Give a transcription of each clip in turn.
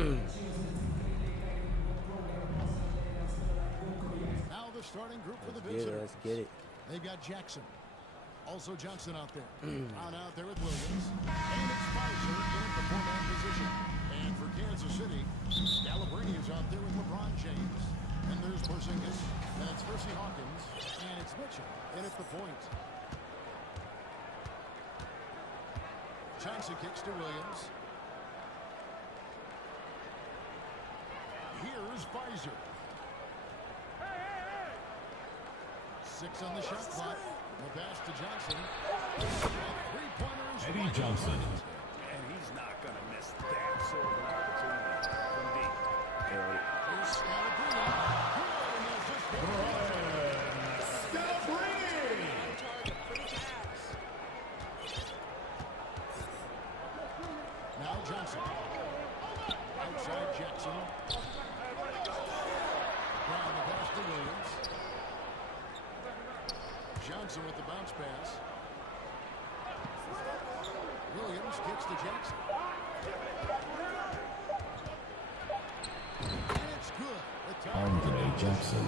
Now the starting group for the visitors. Let's get it. They've got Jackson. Also Johnson out there. On out there with Williams. And it's Pfizer in the four-man position. And for Kansas City, Scalabrini is out there with LeBron James. And there's Porzingis. Then it's Percy Hawkins. And it's Mitchell in at the point. Johnson kicks to Williams. Here's Pfizer. 6 on the shot clock. The pass to Johnson. Three-pointers. Eddie Johnson. And he's not going to miss that sort of opportunity from deep. Here's Scalabrini. Now Johnson. Outside Jackson. Brown the pass to Williams. Johnson with the bounce pass. Williams kicks to Jackson. And it's good. Andre Jackson.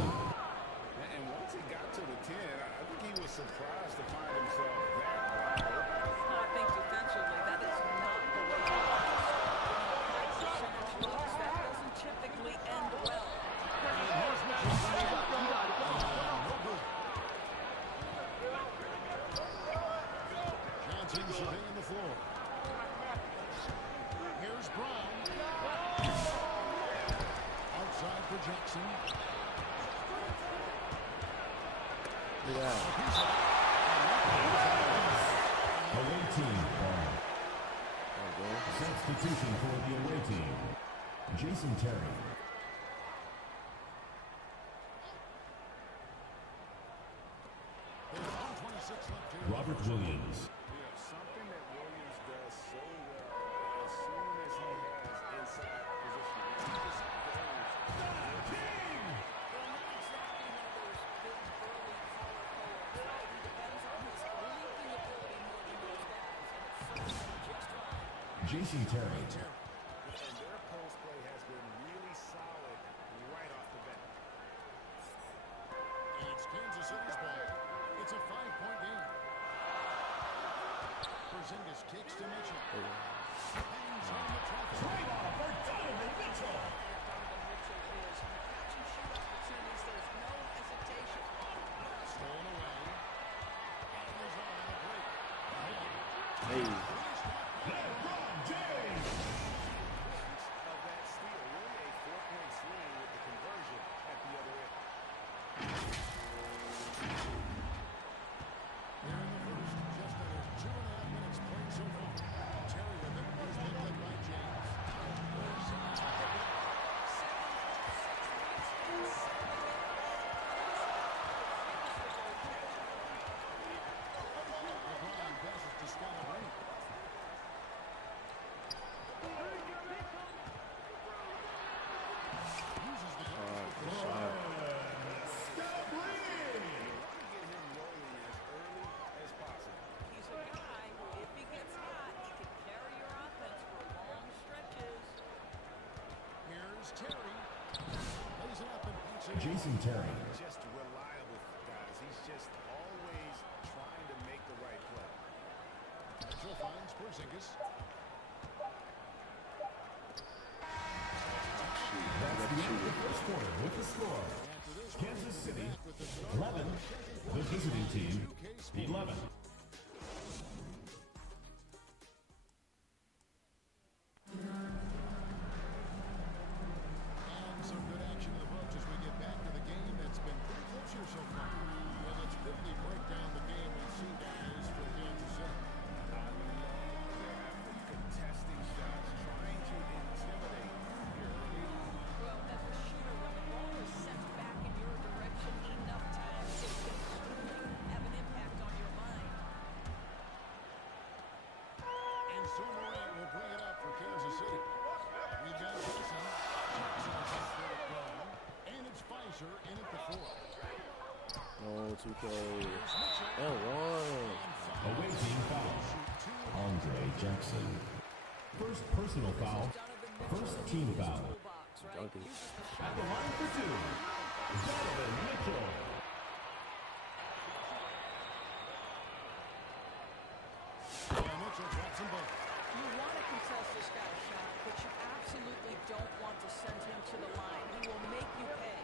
And once he got to the 10, I think he was surprised to find himself that wide. I think defensively, that is not the way to high percentage looks. That doesn't typically end well. Johnson surveying the floor. Here's Brown. Outside for Jackson. Away team ball. Substitution for the away team. Jason Terry. There's 126 left here. Robert Williams. Something that Williams does so well as soon as he has inside position. He just Jason Terry. And their post play has been really solid right off the bat. And it's Kansas City's ball. It's a 5-point game. Porzingis kicks to Mitchell. Hangs on the traffic. Right off for Donovan Mitchell. Donovan Mitchell is catch and shoot opportunities. There's no hesitation. Stolen away. And there's on the break. Hey. LeBron James. Of that steal, really a 4-point swing with the conversion at the other end. Here in the first, just under 2.5 minutes played so far. Terry with it. He's been led by James. LeBron passes to Scalabrini. Uses the Scalabrini. He's a guy who, if he gets hot, he can carry your offense for long stretches. Here's Terry. Lays it up and beats it. Jason Terry. Just reliable, guys. He's just always trying to make the right play. Mitchell finds Porzingis. That's the end of the first quarter with the score. Kansas City 11. The visiting team 11. And some good action in the books as we get back to the game that's been pretty close here so far. Well, let's quickly break down the game we've seen, guys, for Kansas City. Contesting shots, trying to intimidate your lead. Well, as a shooter, when the ball is sent back in your direction enough times, it can certainly have an impact on your mind. And so Morant will bring it up for Kansas City. We've got Jackson. Jackson is up there at Brown. And it's Pfizer in at the 4. Oh, 2K. L1. Away team foul. Andre Jackson. First personal foul First team foul. Box, right? Duncan. Uses the At shot. the line for two, Donovan Mitchell. And Mitchell drops them both. You want to contest this guy's shot, but you absolutely don't want to send him to the line. He will make you pay.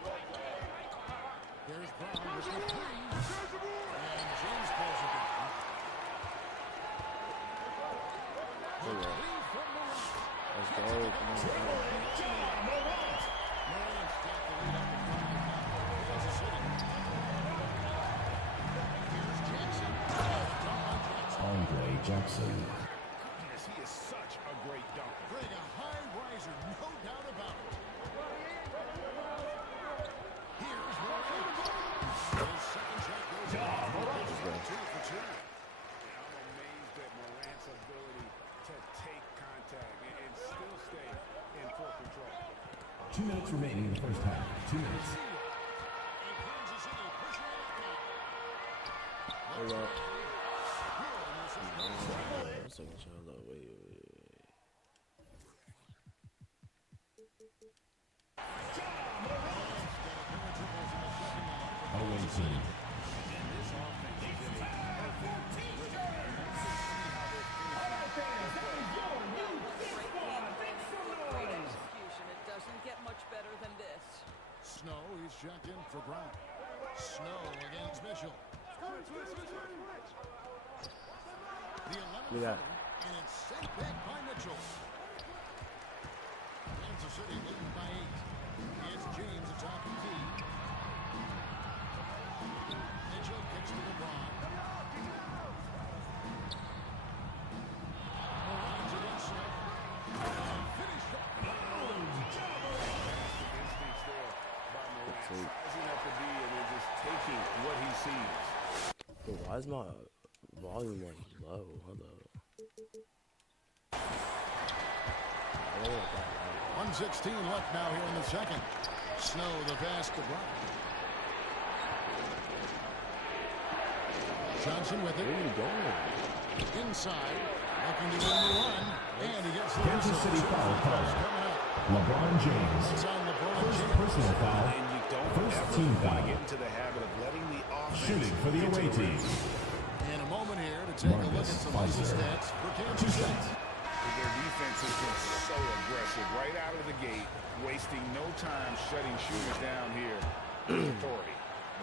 There's Brown with the three. And James pulls it down. There you go. Three from Morant. Let's go. Come on. Morant's got the lead up in 5 now for Kansas City. Here's Jackson. Dunk by Jackson. Andre Jackson. Goodness, he is such a great dunker. Bring a high riser, no doubt about it. Here's Morant. His second shot goes off. He's got 2 for 2. I'm amazed at Morant's ability to take contact and still stay in full control. 2 minutes remaining in the first half. 2 minutes. And Kansas City pushing it up now. There you go. Good, and this is One second, child. Wait. Away team. Great execution. It doesn't get much better than this. Snow, he's checked in for Brown. Snow against Mitchell. The 11th Look at that. and it's sent back by Mitchell. Kansas City leading by 8. It's James attacking D. Mitchell kicks to LeBron. Morant against Snow. And finished up. Instincts there by Morant. Sizing up the D and then just taking what he sees. Yo, why is my volume like low? Hold up. I don't want that loud. 1:16 left now here in the second. Snow the pass to Brown. Johnson with Where are it. you going? Inside. Looking to win the run. And he gets the Kansas whistle. City 2 foul free throws call. coming up. LeBron James. It's on LeBron First James. personal foul. And you don't First ever team want to foul. get into the habit of letting the offense Shooting for the get to away the team. rim. And a moment here to take a look at some icy Marcus stats for 2 Kansas City. shots. Their defense has been so aggressive right out of the gate, wasting no time shutting shooters down here with authority.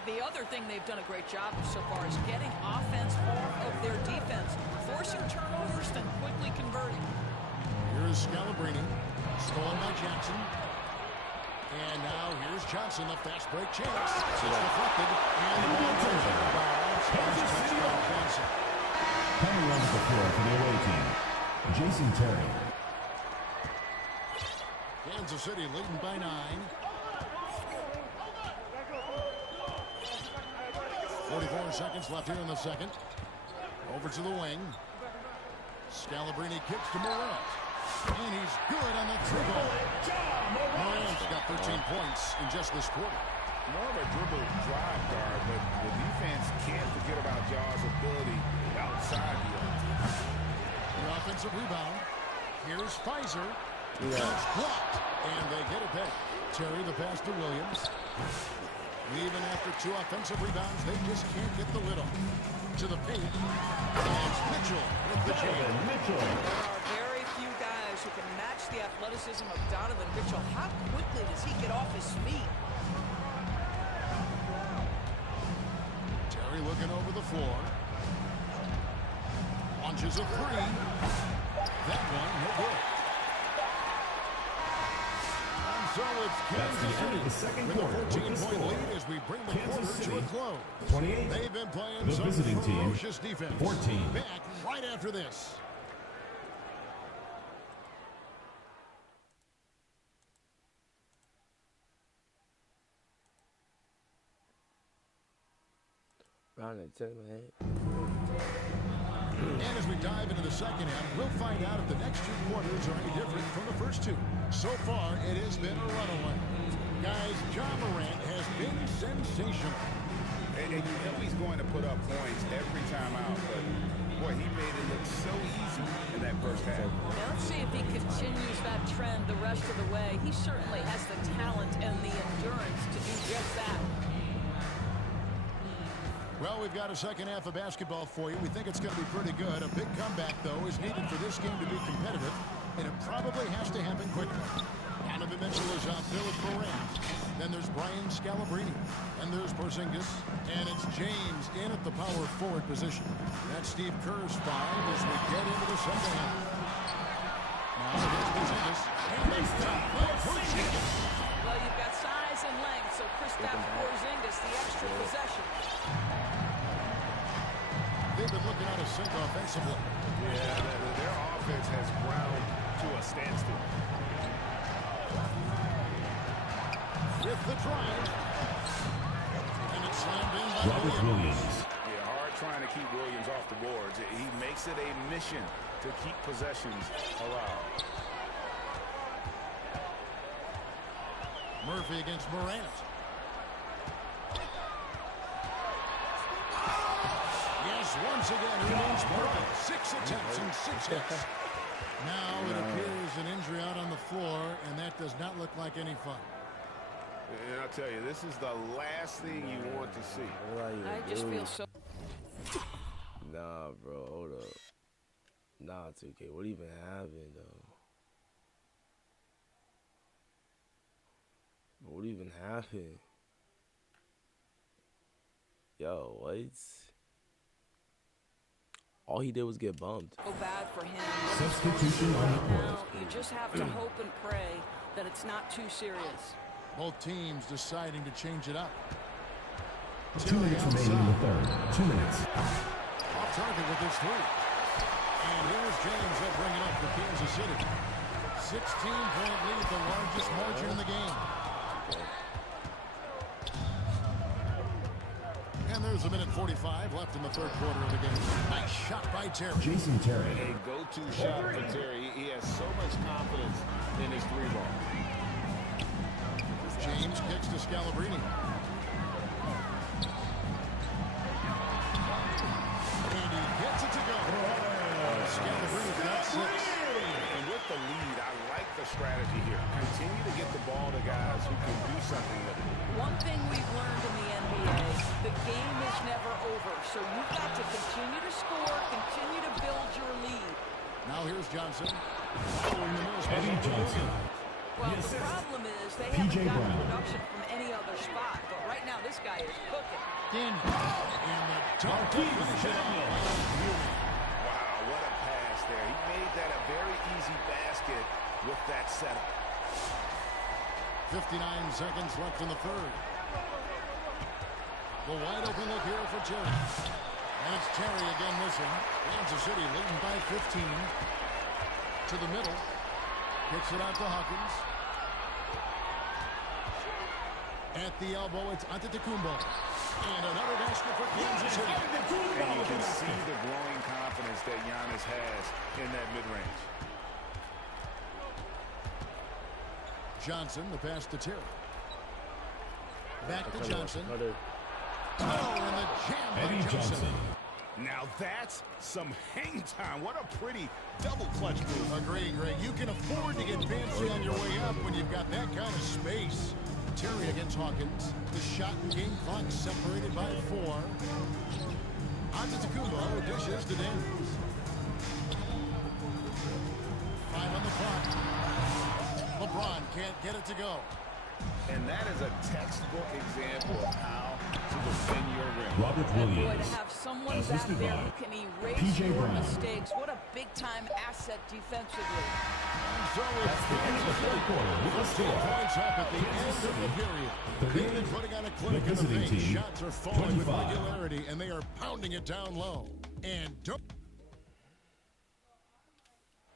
The other thing they've done a great job of so far is getting offense off of their defense, forcing turnovers, then quickly converting. Here's Scalabrini. Stolen by Jackson. And now here's Johnson, the fast break chance. It's deflected. And the ball goes out of bounds. First touchdown, Johnson. Coming onto the floor for the away team, Jason Terry. Kansas City leading by 9. 44 seconds left here in the second. Over to the wing. Scalabrini kicks to Morant. And he's good on the 3-ball. Morant's got 13 points in just this quarter. More of a dribble drive guard, but the defense can't forget about Jaw's ability outside the arc. The offensive rebound. Here's Pfizer. Yeah. It's blocked. And they get it back. Terry the pass to Williams. Even after 2 offensive rebounds, they just can't get the lid on. To the paint. And it's Mitchell with the jam. Mitchell. There are very few guys who can match the athleticism of Donovan Mitchell. How quickly does he get off his feet? Terry looking over the floor. Launches a 3. That one, no good. And so it's That's the Kansas end of the City second with a quarter with the 14-point score. lead as we bring the Kansas quarter to City, a close. 28. They've been playing The some visiting team, ferocious defense. 14. Back right after this. Brown at 10, man. And as we dive into the second half, we'll find out if the next 2 quarters are any different from the first 2. So far, it has been a runaway. Guys, Ja Morant has been sensational. And you know he's going to put up points every time out, but boy, he made it look so easy in that first half. Now let's see if he continues that trend the rest of the way. He certainly has the talent and the endurance to do just that. Well, we've got a second half of basketball for you. We think it's going to be pretty good. A big comeback, though, is needed for this game to be competitive, and it probably has to happen quickly. Donovan Mitchell is out there with Morant. Then there's Brian Scalabrine. And there's Porzingis. And it's James in at the power forward position. That's Steve Kerr's five as we get into the second half. Now here's Porzingis. And they stop Porzingis. Well, you've got size and length, so Kristaps Porzingis, the extra possession. They've been looking out of sync offensively. Yeah, their offense has ground to a standstill. With the drive. And it's slammed in by Robert Williams. Yeah, hard trying to keep Williams off the boards. He makes it a mission to keep possessions alive. Murphy against Morant. Yes, once again, he remains perfect. 6 attempts and 6 hits. Now it appears an injury out on the floor, and that does not look like any fun. And I'll tell you, this is the last thing you want to see. I just feel so... Nah, bro, hold up. Nah, 2K, what even happened, though? What even happened? Yo, what? All he did was get bumped. So bad for him. Substitution on the court. Now, you just have to hope and pray that it's not too serious. Both teams deciding to change it up. 2 minutes remaining in the third. 2 minutes. Off target with this three. And here's James. They'll bring it up for Kansas City. 16-point lead, the largest margin in the game. And there's a minute 45 left in the third quarter of the game. Nice shot by Terry. Jason Terry. A go-to shot for Terry. He has so much confidence in his three ball. James kicks to Scalabrine. And he gets it to go. Scalabrine's got 6. And with the lead, I like the strategy here. Continue to get the ball to guys who can do something with it. One thing we've learned in the NBA, the game is never over. So you've got to continue to score, continue to build your lead. Now here's Johnson. Following the middle spot. Eddie Johnson. Well, the problem is they P.J. haven't gotten Brown. production from any other spot. But right now, this guy is cooking. Daniel. And the dunk to finish it off. Wow, what a pass there. He made that a very easy basket with that setup. 59 seconds left in the third. The wide open look here for Terry. And it's Terry again missing. Kansas City leading by 15. To the middle. Kicks it out to Hawkins. At the elbow, it's Antetokounmpo. And another basket for Kansas City. And you can see the growing confidence that Giannis has in that mid-range. Johnson, the pass to Terry. Back to Johnson. Another. Oh, and the jam by Eddie Johnson. Now that's some hang time. What a pretty double clutch move. Agree, Greg. You can afford to get fancy on your way up when you've got that kind of space. Terry against Hawkins. The shot and game clock separated by 4. Antetokounmpo dishes to Daniels. 5 on the clock. LeBron can't get it to go. And that is a textbook example of how to defend your rim. Robert And boy, to Williams. have someone back Assisted there by who can erase P.J. your Brown. mistakes. What a big-time asset defensively. And so it's The end of the third quarter with the score. points up at the end of the period. They've been putting on a clinic in the visiting paint. team, Shots are falling with 25. regularity, and they are pounding it down low.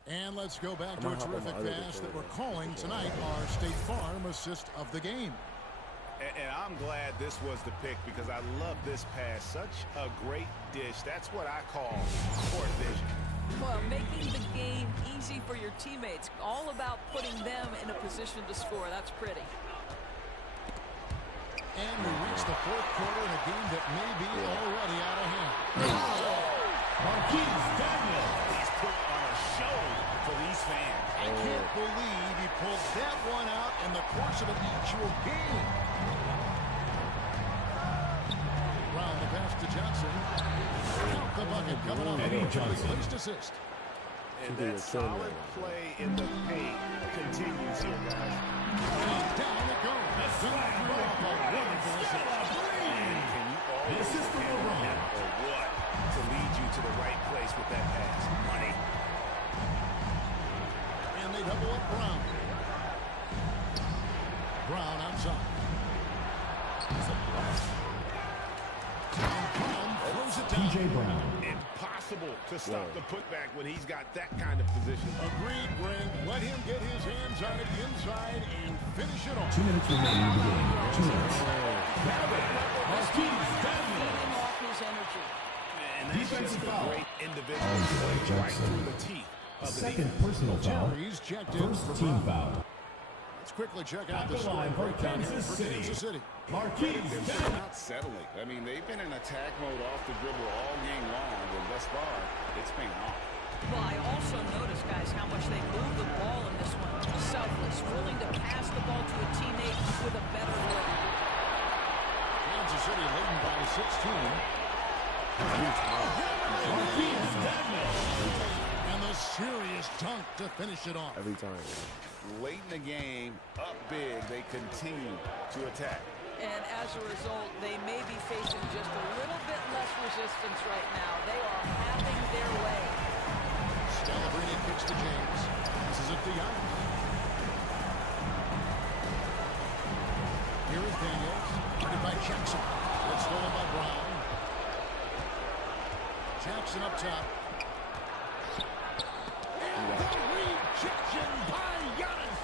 And let's go back to a terrific pass that we're calling tonight our State Farm assist of the game. And I'm glad this was the pick because I love this pass. Such a great dish. That's what I call court vision. Well, making the game easy for your teammates. All about putting them in a position to score. That's pretty. And we reach the fourth quarter in a game that may be already out of hand. Marquise Daniel. He's put on a show for these fans. I can't believe he pulled that one out in the course of an actual game. Round the pass to Johnson. Count the bucket coming on Eddie the Johnson. placed assist. And that solid play in the paint continues here, guys. And down it goes. Threw off a wonderful assist. Can you always This is for depend on LeBron. him or what to lead you to the right place with that pass? Money. And they double up Brown. Brown outside. And Brown throws it down. P.J. Brown. Impossible to stop the putback when he's got that kind of position. Agreed, Greg. Let him get his hands on it inside and finish it off. 2 minutes remaining in the game. 2 minutes. Feeding off his energy. And that's Defensive just a foul. great individual Andre play right Jackson. through the teeth of the Second defense. personal foul. Terry's checked in First for team Brown. foul. Let's quickly check At out the the line scoring for breakdown here Kansas for City. Kansas City. Marquise They're Daniel. not settling. I mean, they've been in attack mode off the dribble all game long, and thus far, it's paying off. Well, I also noticed, guys, how much they move the ball in this one. Selfless, willing to pass the ball to a teammate with a better look. Kansas City leading by 16. Marquise Daniel. And the serious dunk to finish it off. Every time. Late in the game, up big, they continue to attack. And as a result, they may be facing just a little bit less resistance right now. They are having their way. Scalabrini kicks to James. This is it to Young. Here is Daniels. Guarded by Jackson. It's stolen by Brown. Jackson up top. And the rejection by Giannis.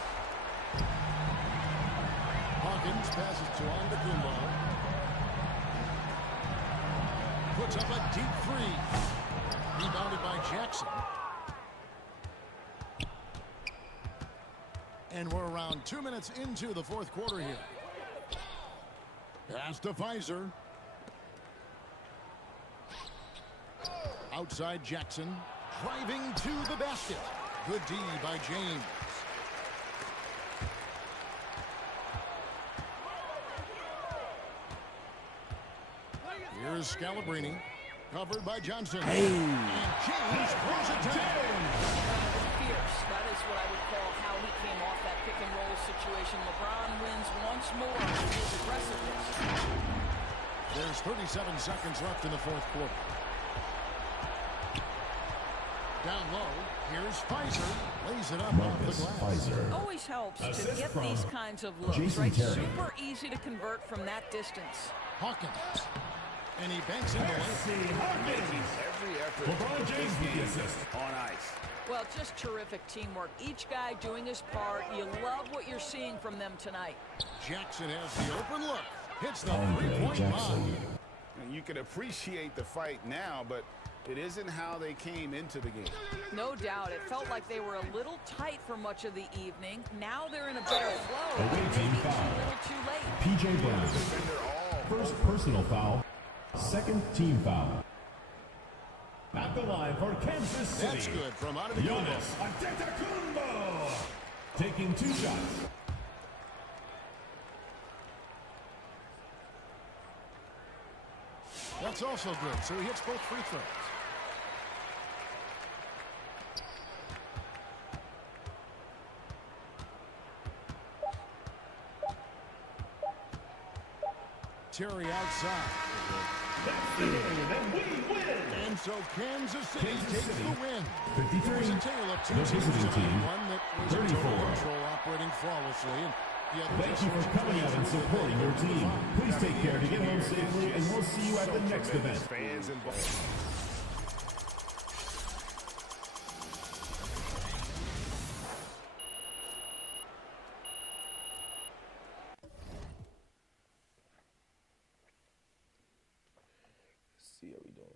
Hawkins passes to Antetokounmpo. Puts up a deep three. Rebounded by Jackson. And we're around 2 minutes into the fourth quarter here. Pass to Pfizer. Outside Jackson. Driving to the basket. Good D by James. Here's Scalabrini. Covered by Johnson. And James throws it down. Fierce. That is what I would call how he came off that pick and roll situation. LeBron wins once more with his aggressiveness. There's 37 seconds left in the fourth quarter. Down low. Here's Pfizer. Lays it up off the Marcus glass. Pfizer. Always helps to Assist get from these kinds of looks, Jason right? Terry. Super easy to convert from that distance. Hawkins. And he banks in the lane. Making every effort LeBron to put James this with the game assist. on ice. Well, just terrific teamwork. Each guy doing his part. You love what you're seeing from them tonight. Jackson has the open look. Hits the Andre three-point Jackson. line. And you can appreciate the fight now, but it isn't how they came into the game. No doubt. It felt like they were a little tight for much of the evening. Now they're in a better flow. Away team Maybe foul. too little too late. P.J. Brown. Defender all First personal foul. Second team foul. At the line for Kansas City. That's good from out of the Giannis Antetokounmpo. Taking 2 shots. That's also good. So he hits both free throws. Terry outside. That's the game, and we win. And so Kansas City Kansas takes City, the win. 53. It was a tale of two The teams visiting tonight. team, One that was in 34. total control, operating flawlessly. And the other Thank just you for coming out and supporting your team. Please take care to get home safely, and we'll see you at the next event. fans involved. Let's see how we doing.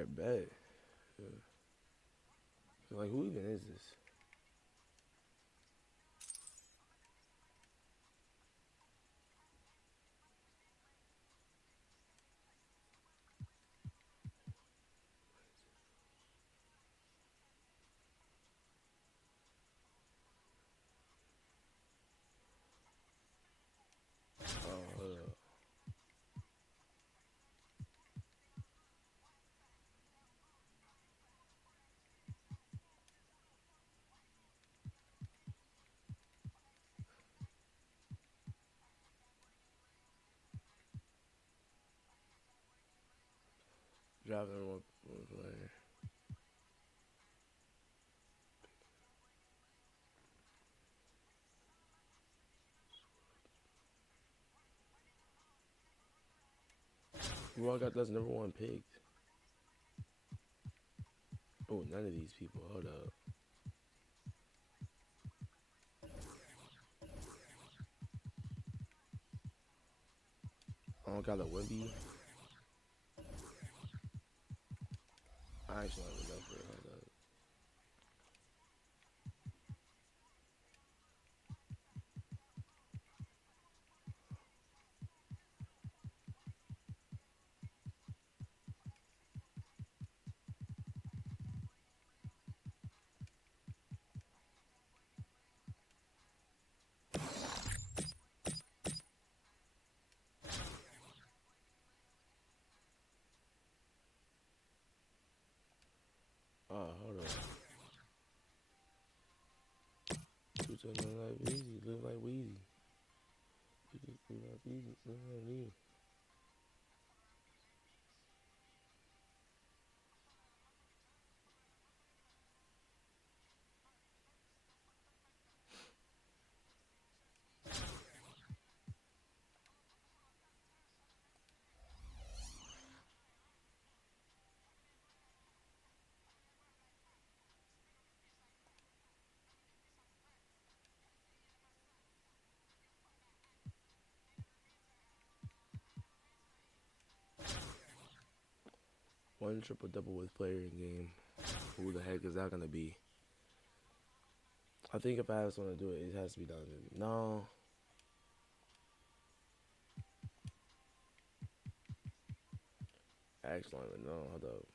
Alright, bet. Yeah. Like, who even is this? Oh, hold up. Driving one player. Who I got that's number one picked? Oh, none of these people. Hold up. I don't got a Wimby. I actually don't know for it. Hold up. Oh, hold up. You took nothing like Weezy. Look like Weezy. You just look like Weezy. Look like me. One triple double with player in game. Who the heck is that gonna be? I think if I just want to do it, it has to be done. No. Actually, no. Hold up.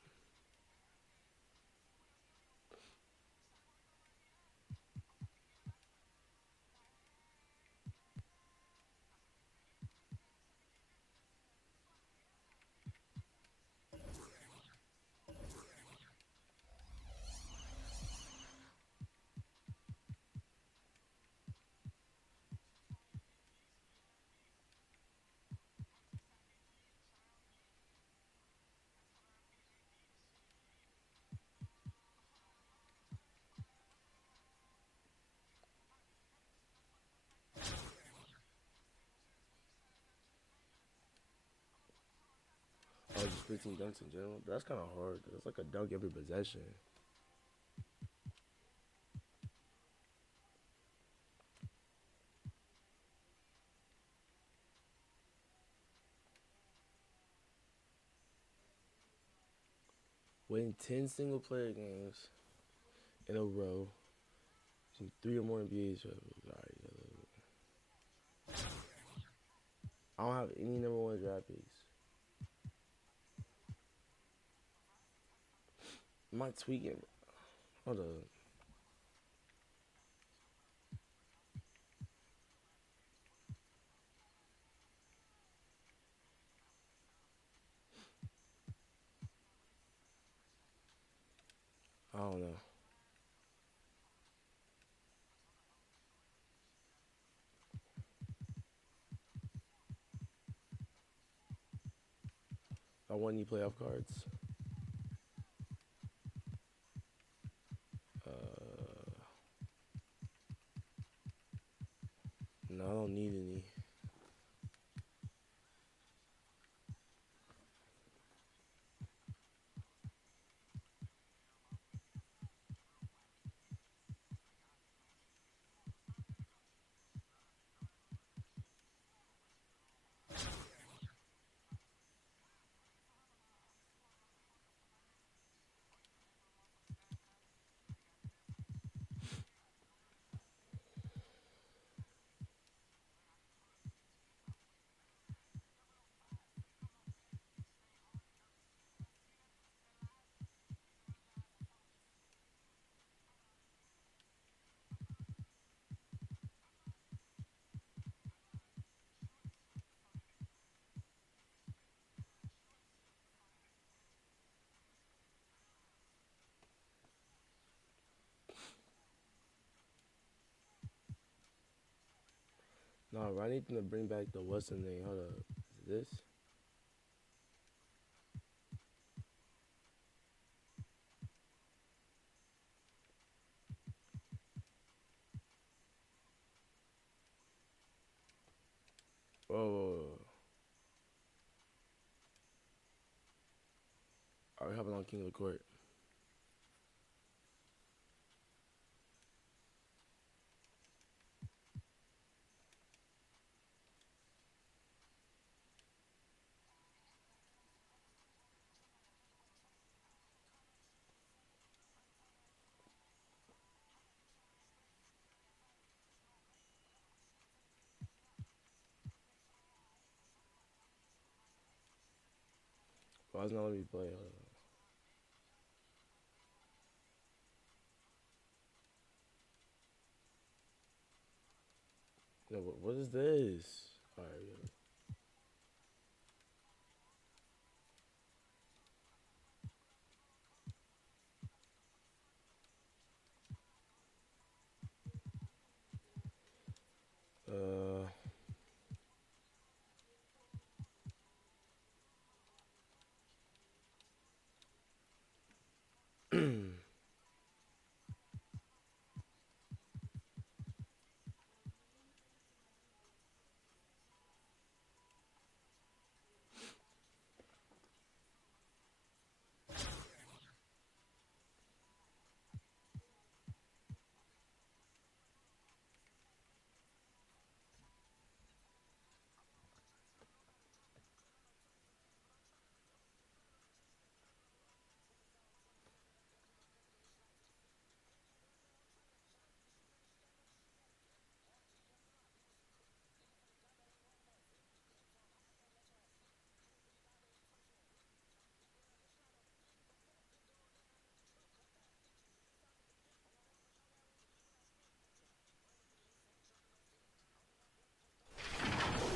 Oh, just 15 dunks in general. That's kind of hard. That's like a dunk every possession. Win 10 single player games in a row. See 3 or more NBA trophies. Alright, I don't have any number one draft picks. Am I tweaking? Hold up. I don't know. I won any playoff cards. No, I don't need any. No, bro, I need them to bring back the what's the name? Hold up. Is this? Whoa. Are we having on King of the Court? Why is not letting me play? Hold on. No, what is this? Alright, yeah.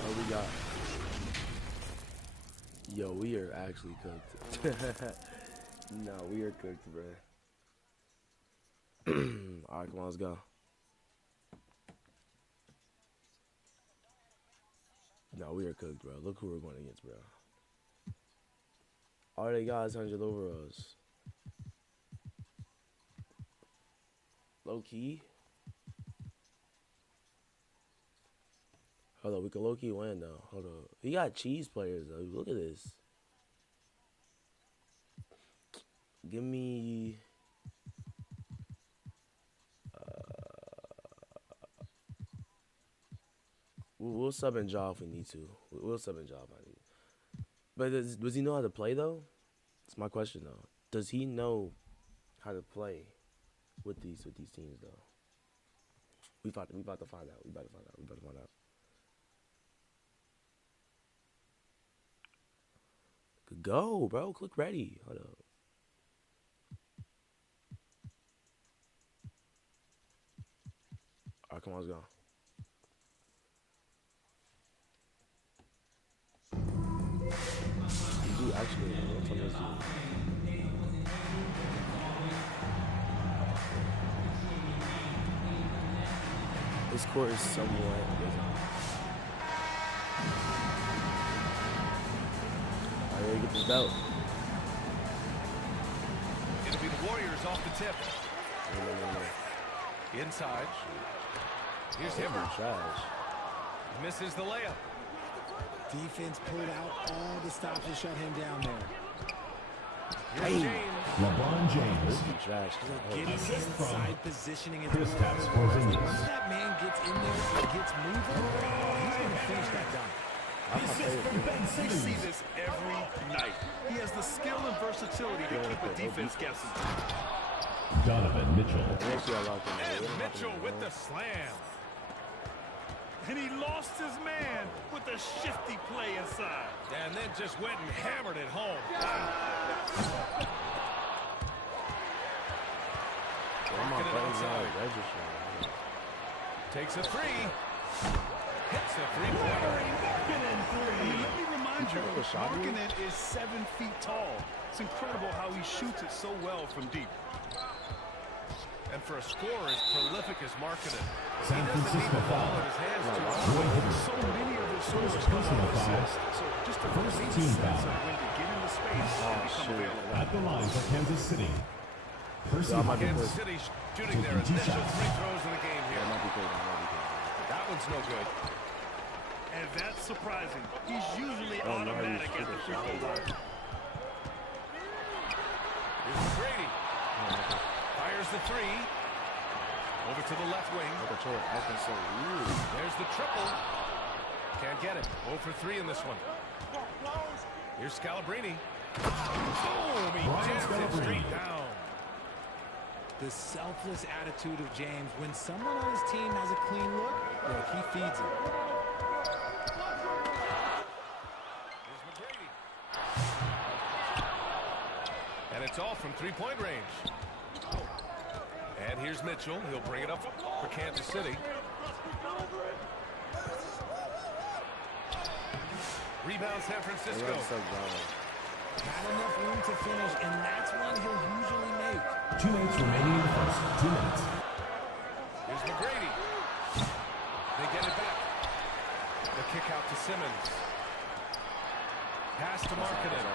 What we got? Yo, we are actually cooked. No, we are cooked, bro. Alright, come on, let's go. No, we are cooked, bro. Look who we're going against, bro. All they got is 100 overalls. Low key. Hold up, we can low key win though. Hold up. He got cheese players though. Look at this. Give me. We'll sub in Jaw if we need to. We'll sub in Jaw if I need. But does he know how to play though? That's my question though. Does he know how to play with these teams though? We about to find out. We about to find out. Go, bro. Click ready. Hold up. Alright, come on, let's go. Dude, actually, what's on this dude? This court is somewhat I gotta get this belt. It'll be the Warriors off the tip. No. Inside. Here's Oh, Himmer. trash. Misses the layup. Defense pulled out all the stops to shut him down there. Here's James. LeBron James. Trash. Getting inside positioning in the Kristaps Once Porzingis. that man gets in there and gets moving, he's going to finish that dunk. We see this every night. He has the skill and versatility to keep a defense guessing. Donovan Mitchell. And Mitchell with the slam. And he lost his man with a shifty play inside. And then just went and hammered it home. Rocking it outside. Takes a three. Hits a three-pointer. Let me remind you, Markkanen is 7 feet tall. It's incredible how he shoots it so well from deep. And for a scorer as prolific as marketed, San Francisco foul. in his hands too Roy Hibbert. So many of his First scores come personal off foul. assists. So just a First great team sense foul. of when to get in the space and become available. At the line for Kansas City. Percy Yeah, I might be Hawkins. Kansas City shooting their Taking 2 initial shots. 3 throws of the game Yeah, here. it might be crazy. It might be crazy. That one's no good. And that's surprising. He's usually Oh, no, automatic he's at the free super throw line. Here's McGrady. Fires the 3. Over to the left wing. Look at Troy acting so weird. There's the triple. Can't get it. 0 for 3 in this one. Here's Scalabrine. Boom! He Brian jams it Scalabrine. straight down. The selfless attitude of James. When someone on his team has a clean look, well, he feeds it. Here's McGrady. And it's all from three-point range. And here's Mitchell. He'll bring it up for Kansas City. Rebound San Francisco. They run so well. Had enough room to finish, and that's one he'll usually make. 2 minutes remaining in the first. 2 minutes. Here's McGrady. They get it back. The kick out to Simmons. Pass to Markkanen.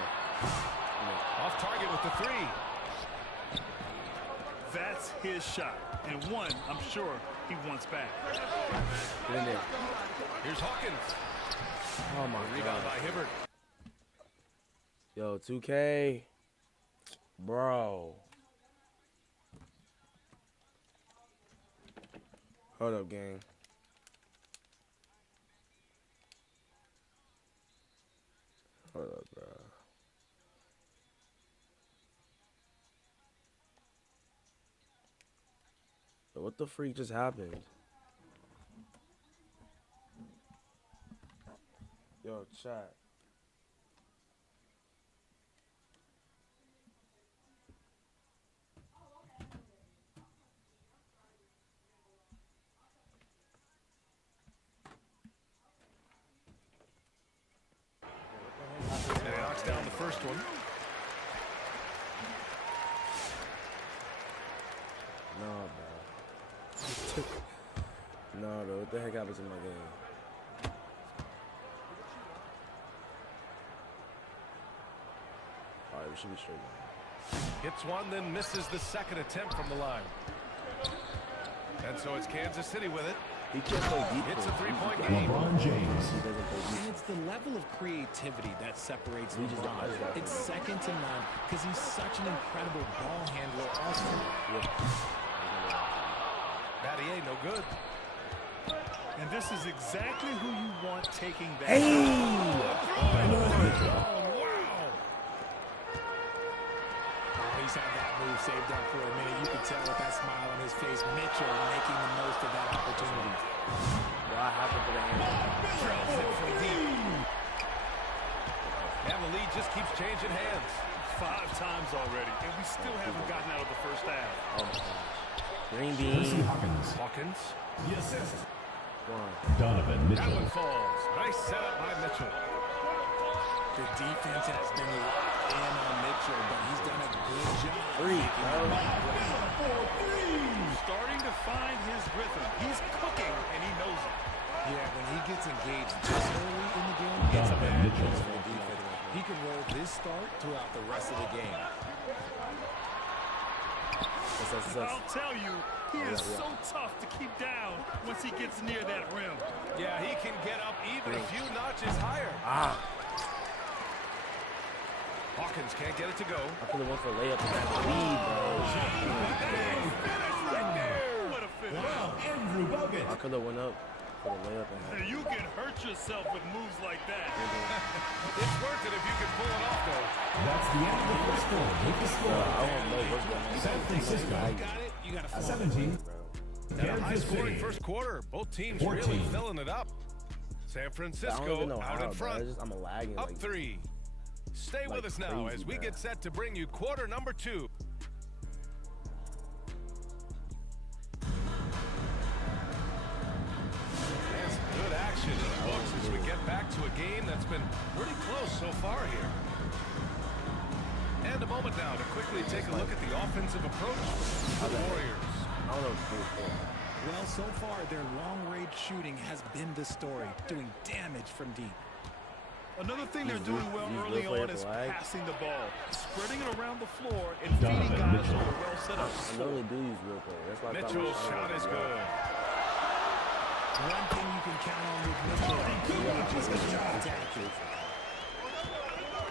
Off target with the 3. That's his shot. And one, I'm sure, he wants back. Get in there. Here's Hawkins. Oh my Rebound by god. Hibbert. Yo, 2K. Bro. Hold up, gang. Hold up, bro. Yo, what the freak just happened? Yo, chat. And he knocks down the first one. No, bro. No, bro. What the heck happens in my game? Alright, we should be straight now. Hits one, then misses the second attempt from the line. And so it's Kansas City with it. He can't play defense. It's a three-point He game. LeBron James. doesn't play defense. And it's the level of creativity that separates We just don't LeBron. like that. It's second to none because he's such an incredible ball handler also. Battier, no good. And this is exactly who you want taking that. Oh, Oh, he's had that move saved up for a minute. You can tell with that smile on his face. Mitchell making the most of that opportunity. Bro, I have to put a hand on. Drills it from deep. And the lead just keeps changing hands. 5 times already, and we still haven't gotten out of the first half. Oh my gosh. Green Percy bean. Hawkins. Hawkins. The assist. One. Donovan That Mitchell. one falls. Nice setup by Mitchell. The defense has been locked in on Mitchell, but he's done a good job. Three, bro. Starting to find his rhythm. He's cooking, and he knows it. Yeah, when he gets engaged this early in the game, it's a Donovan bad Mitchell. news for the defense. He can roll this start throughout the rest of the game. I'll tell you, he is so tough to keep down once he gets near that rim. Yeah, he can get up even a few notches higher. Ah. Hawkins can't get it to go. I could have went for a layup in that lead, What a finish. Wow, Andrew bro. I Bogut. could have went up for the layup and had. You can hurt yourself with moves like that. It's worth it if you can pull it off, though. That's the end of the first quarter. With the I score. don't know what's going on. San Francisco. Got it? You got to 17. And a Kansas high-scoring City. first quarter. Both teams 14. really filling it up. San I don't Francisco even know out how, in front. bro. I'm a lagging. Up Like, 3. Stay with like us now crazy, as we bro. get set to bring you quarter number 2. And some good action in the books as we get back to a game that's been pretty close so far here. And a moment now to quickly take a look at the offensive approach for the Warriors. don't know what to do with it. Well, so far, their long-range shooting has been the story, doing damage from deep. Another thing they're He's doing real- well he's early real player on for is lag. passing the ball, spreading it around the floor, and feeding Donovan guys Mitchell. who are well set up. I normally do use real play. That's why I thought Mitchell's my shot is was good. One thing you can count on with Mitchell, he's going to try to attack.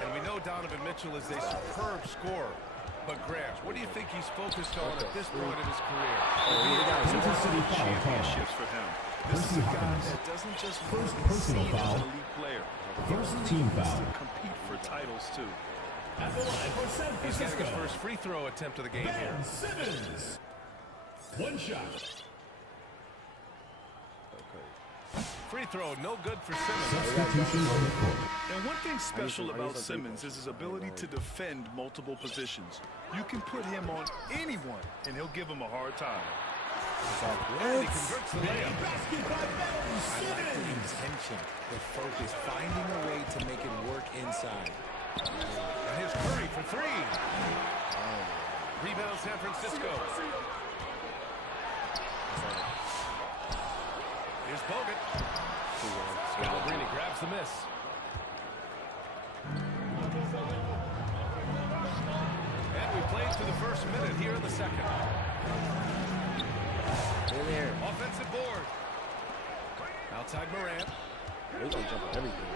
And we know Donovan Mitchell is a superb scorer. But Graham, what do you think he's focused on at this point in his career? Kansas City foul call. Championships for him. This is Percy a guy Hawkins. that doesn't just First want to be personal seen foul. as an elite player. First team He wants foul. to compete for titles too. At the line for San He's getting his Francisco. first free throw attempt of the game here. Ben Simmons. One shot. Free throw, no good for Simmons. Substitution on the court. And one thing special I need about some Simmons people. is his ability to defend multiple positions. You can put him on anyone, and he'll give him a hard time. And he converts the layup. Basket by Ben I like the Simmons. intention, the focus, finding a way to make it work inside. And here's Curry for three. Rebound San Francisco. Here's Bogut. Scalabrine grabs the miss. And we played through the first minute here in the second. In there. Offensive board. Outside Morant. He's gonna jump on everything.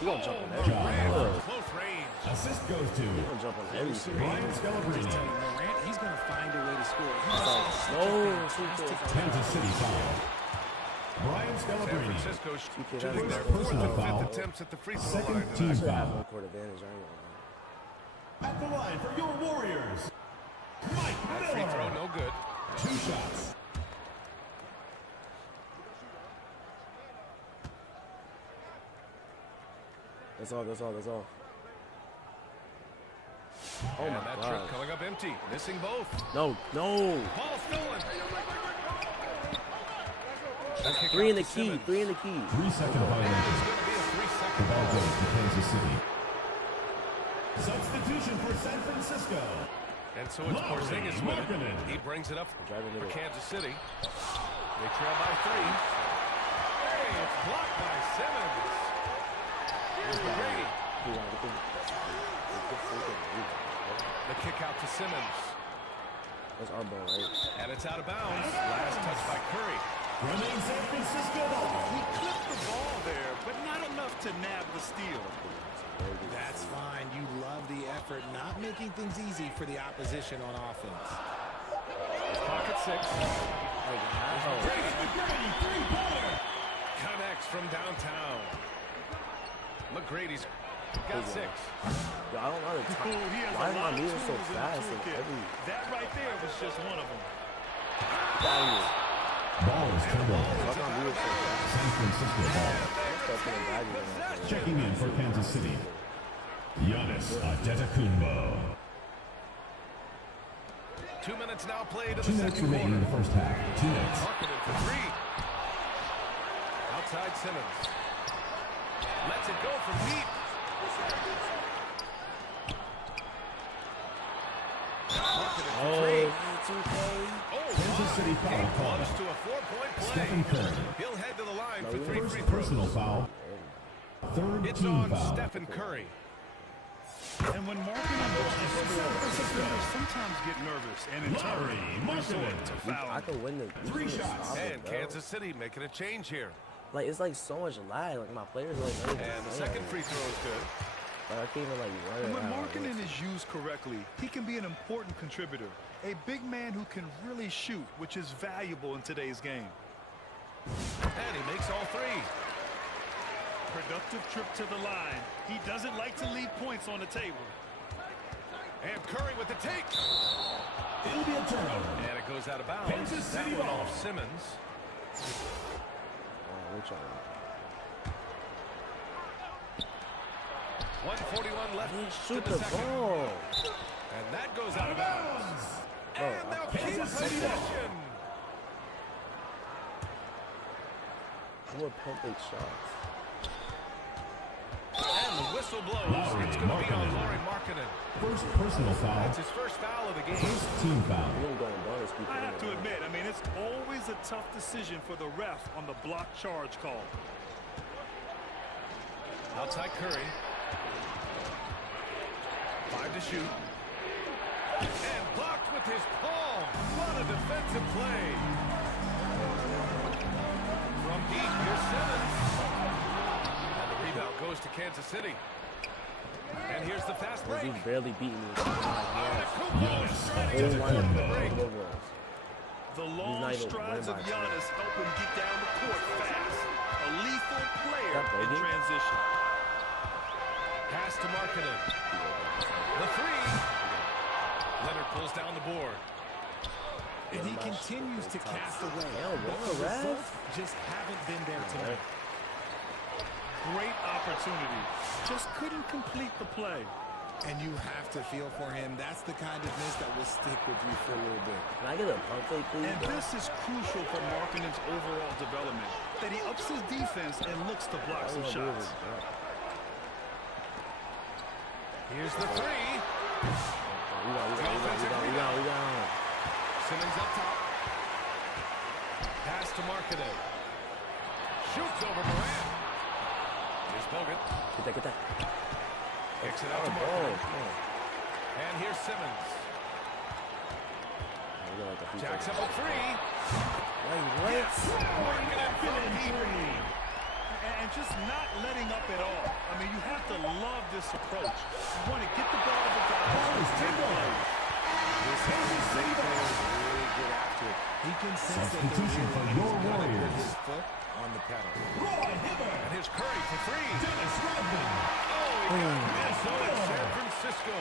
He's gonna jump on Morant everything. from Look, close range. Assist goes to he's gonna jump on everything. Brian Scalabrine. Morant, he's going to find a way to score. No, Kansas City foul. Brian San Scalabrine. Francisco that's shooting their first fourth personal and foul. fifth attempts at the free throw Second line team tonight. foul. Home court advantage. I ain't gonna lie. At the line for your Warriors. Mike That free throw, Miller. no good. 2 shots. That's all. That's all. That's all. Oh And my that god. trip coming up empty. Missing both. No, no. Ball stolen. That's Kick three out in the to key. Simmons. 3 in the key. 3-second And violation. it's going to be a The 3-second ball ball. goes to Kansas City. Substitution for San Francisco. And so it's Lowry, Porzingis with it. Markkanen. He brings it up Driving for it. Kansas City. They trail by 3. Hey, it's blocked by Simmons. Here's McGrady. The kick out to Simmons. That's our ball, right? And it's out of bounds. Last touch by Curry. Running San Francisco ball. He clipped the ball there, but not enough to nab the steal. That's fine. You love the effort, not making things easy for the opposition on offense. Clock at 6. McGrady, three-pointer. Connects from downtown. McGrady's got 6. Yo, I don't know the Oh, he has Why a is lot my of moving so tools in the fast in toolkit. every That right there was just one of them. value? Ball is turned over. Why am I moving so fast? San Francisco ball. Start putting values on that play. Checking in for Kansas City. Giannis Antetokounmpo. 2 minutes now played in 2 the minutes second remaining in quarter. the first half. 2 minutes. Markkanen for 3. Outside Simmons. Lets it go from deep. Markkanen for 3. Oh, Kansas City foul Game call. plunged to a 4-point play. Stephen Curry. He'll head to the line for 3 free First throws. personal foul. Third It's team on foul. Stephen Curry. And when Markkanen goes, defenders sometimes get nervous and in Lowry, turn resort Markkanen. to I fouling. can win the 3 shots. And Kansas City making a change here. Like it's like so much lag. Like my players are like not even And the playing. second free throw is good. Like I can't even like run. And when around. Markkanen is used correctly, he can be an important contributor. A big man who can really shoot, which is valuable in today's game. And he makes all 3. Productive trip to the line. He doesn't like to leave points on the table. And Curry with the take. It'll be a turnover. And it goes out of bounds. Kansas That City one ball. off Simmons. We're trying. 1:41 left Shoot in the the second. ball. And that goes out of bounds. And they'll keep Kansas City ball. possession. What pump fake shots? And the whistle blows. Lowry, It's going to be on Markkanen. Lauri Markkanen. First personal foul. That's his first foul of the game. First team foul. You don't go in bonus. Keep I it have in to there. admit, it's always a tough decision for the ref on the block charge call. Outside Curry. 5 to shoot. And blocked with his palm. What a defensive play. From deep, here's Simmons. And the rebound goes to Kansas City. And here's the fast break. He's barely beating me. The long strides of Giannis help him get down the court fast. A lethal player in transition. Pass to Markkanen. The three. Leonard pulls down the board. And he continues to cast away. But the results just haven't been there tonight. Great opportunity. Just couldn't complete the play. And you have to feel for him. That's the kind of miss that will stick with you for a little bit. Can I get a pump fake, please? And this is crucial for Markkanen's overall development, that he ups his defense and looks to block some shots. Here's the three. Rebound. Simmons up top. Pass to Markkanen. Shoots over Morant. Here's Bogut. Get that. Kicks it out to Markkanen. And here's Simmons. Jacks up a three. What? Markkanen from deep. And just not letting up at all. I mean, you have to love this approach. You want to get the ball to the guy. This is great players really get after it. He can sense that Substitution for your Warriors. his foot on the pedal. And here's Curry for three. Dennis Rodman. Oh, he got Minnesota, San Francisco.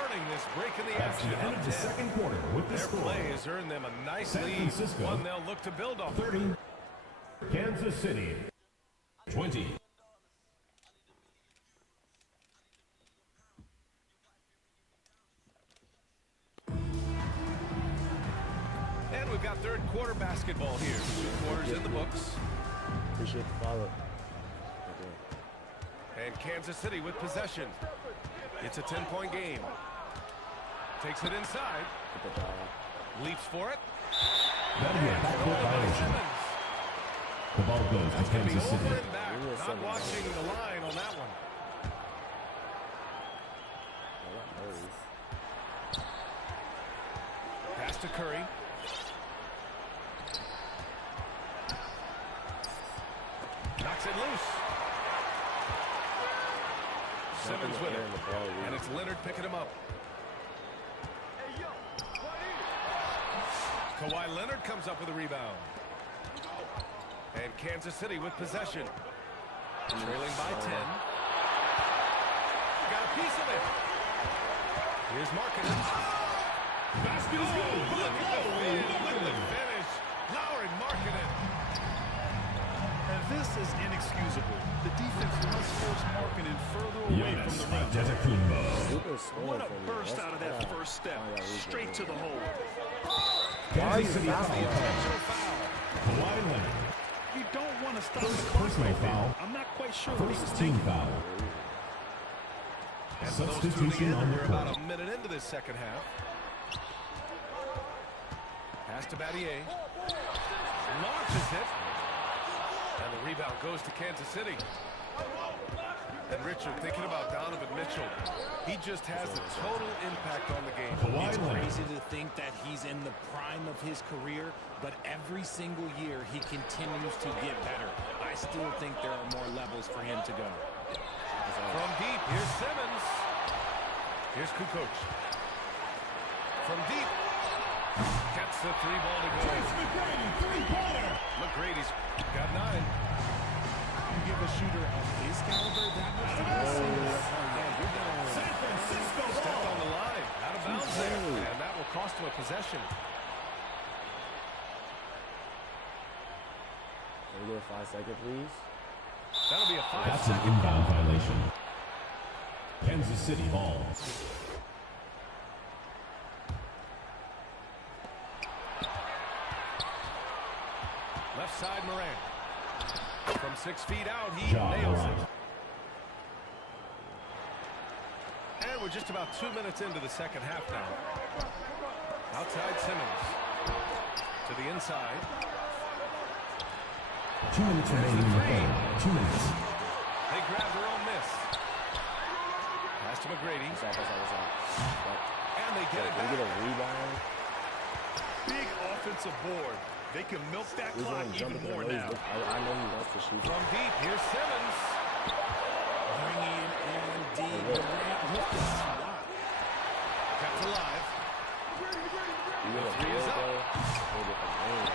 Earning this break in the That's action. the end of the second quarter with the Their score. play has earned them a nice San lead. Francisco. One they'll look to build on. 30. Kansas City 20. And we've got third quarter basketball here. 2 quarters in the books. Appreciate the follow. And Kansas City with possession. It's a 10-point game. Takes it inside. Leaps for it. That'll be a backcourt violation. Simmons. The ball goes to Gonna be Kansas over City. and back. Not watching the line on that one. Pass to Curry. Knocks it loose. Simmons with it. And it's Leonard picking him up. Kawhi Leonard comes up with a rebound. And Kansas City with possession. Trailing by 10. Got a piece of it. Here's Markkanen. Basket is good. Look at the win with the finish. Lowry Markkanen. And this is inexcusable. The defense must force Markkanen further away from Giannis the rim. Antetokounmpo. What a burst out of that first step. Straight to the hole. Kansas City foul. Intentional foul. Kawhi Leonard. You don't want to stop First the clock personal right there. foul. I'm not quite sure what he was First team thinking. foul. And for those tuning Substitution in, on the we're about court. a minute into this second half. Pass to Battier. Launches it. And the rebound goes to Kansas City. And Richard, thinking about Donovan Mitchell, he just has a total impact on the game. Kawhi It's Leonard. crazy to think that he's in the prime of his career, but every single year he continues to get better. I still think there are more levels for him to go. From deep, here's Simmons. Here's Kukoc. From deep. Gets the three ball to go. McGrady's got 9. You give a shooter of his caliber that much San Francisco Stepped ball. on the line. Out of bounds there. And that will cost him a possession. Can we get a 5-second, please? That'll be a 5. That's an inbound violation. Kansas City ball. Left side, Morant. From 6 feet out, he Ja nails Morant. it. And we're just about 2 minutes into the second half now. Outside Simmons. To the inside. 2 minutes remaining in the quarter. 2 minutes. They grab their own miss. Pass to McGrady. That's all. And they get it Can we get back. a rebound? Big offensive board. They can milk that He's clock going to jump even because more I now. know he wants to shoot. From deep, here's Simmons. Bringing in D. Durant with the swat. Kept alive. You get a Three is field up. goal, whole different game.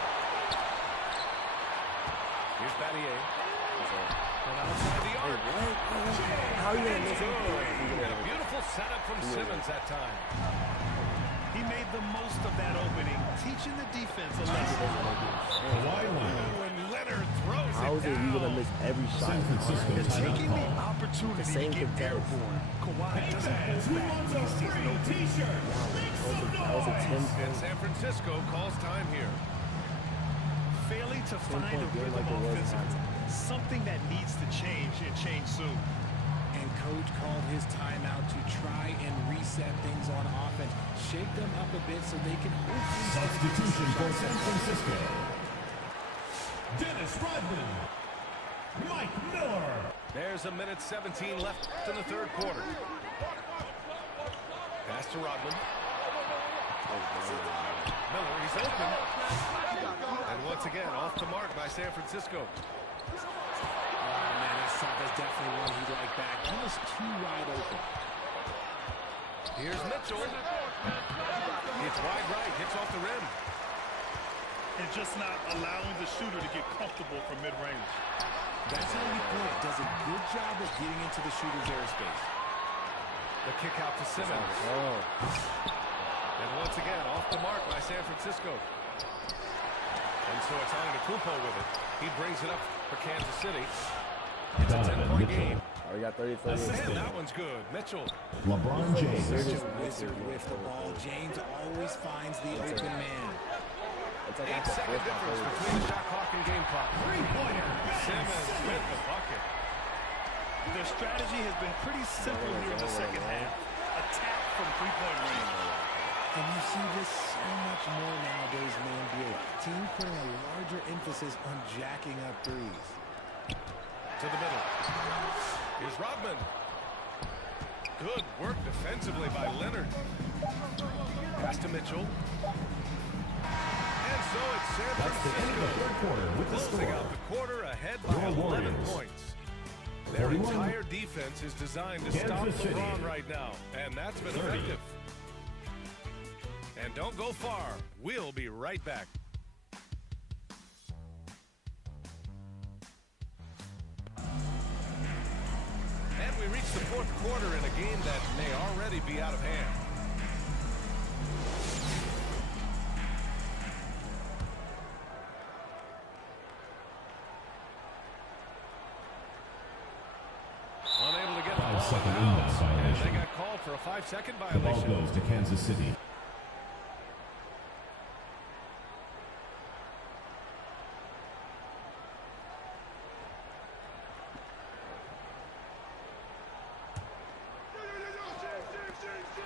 Here's Battier. That's all. From outside the arc. How are you going to miss it? And a beautiful setup from Simmons that time. He made the most of that opening, teaching the defense a lesson. Kawhi Leonard. When Leonard throws How is it you going to miss every shot? San Francisco They're timeout taking the call. opportunity The same to get contest. airborne. Kawhi doesn't hold Who back. wants a He sees free no t-shirt? That was a 10 And point. San Francisco calls time here. failing to find a point game rhythm like it was offensively. last. Something that needs to change and change soon. And coach called his timeout to try and reset things on offense. Shake them up a bit so they can hopefully start to Substitution see for shots. San Francisco. Dennis Rodman. Mike Miller. There's a minute 17 left in the third quarter. Pass to Rodman. Miller, he's open. And once again, off the mark by San Francisco. Oh, man, that's definitely one he'd like back. Almost too wide open. Here's Mitchell. It's wide right, hits off the rim. And just not allowing the shooter to get comfortable from mid-range. That's how you play it. Does a good job of getting into the shooter's airspace. The kick out to Simmons. Oh, And once again, off the mark by San Francisco. And so it's Antetokounmpo with it. He brings it up for Kansas City. It's a Donovan 10-point Mitchell. game. we got 30, 30. And that one's good. Mitchell. LeBron James. Wizard with the ball. James always finds the open man. It's like 8-second difference between the shot clock and game clock. Three-pointer. Simmons with the bucket. Their strategy has been pretty simple here in the second half. Attack from three-point range. And you see this so much more nowadays in the NBA. Team putting a larger emphasis on jacking up threes. To the middle. Here's Rodman. Good work defensively by Leonard. Pass to Mitchell. And so it's San That's the end of the Francisco third quarter with the closing score. out the quarter ahead by Your 11 Warriors. points. Their 41. entire defense is designed to stop Kansas City. LeBron right now, and that's been 30. effective. And don't go far. We'll be right back. And we reach the fourth quarter in a game that may already be out of hand. Unable to get the ball 5-second out, inbound and violation. they got called for a 5-second The ball violation. goes to Kansas City.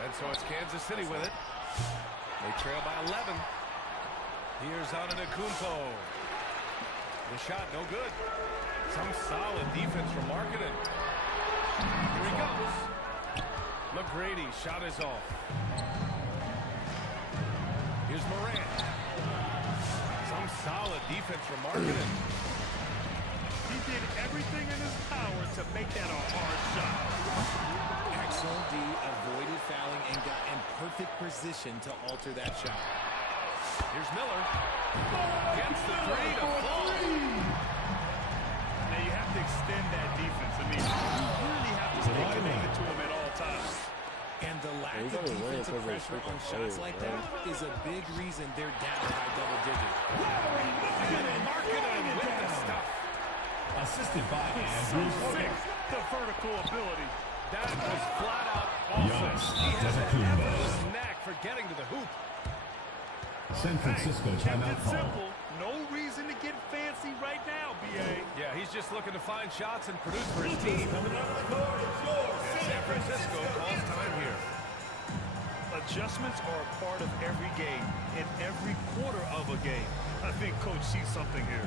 And so it's Kansas City with it. They trail by 11. Here's Antetokounmpo. The shot, no good. Some solid defense from Markkanen. Here he goes. McGrady, shot is off. Here's Morant. Some solid defense from Markkanen. He did everything in his power to make that a hard shot. Excellent D, avoided fouling and got in perfect position to alter that shot. Here's Miller. Gets the three to fall. Now you have to extend that defense. I mean, you really have to stay connected to him at all times. And the lack he's of only winning defensive because of pressure on freaking shots players, like bro. that is a big reason they're down by double digits. Markkanen with the stuff. Assisted by So Andrew sick, the vertical ability. That was flat out awesome. Giannis He has an Antetokounmpo. effortless knack for getting to the hoop. San Francisco Kept timeout it call. simple. No reason to get fancy right now, B.A. Yeah, he's just looking to find shots and produce for his team. And San Francisco calls time here. A Adjustments are a part of every game, in every quarter of a game. I think Coach sees something here.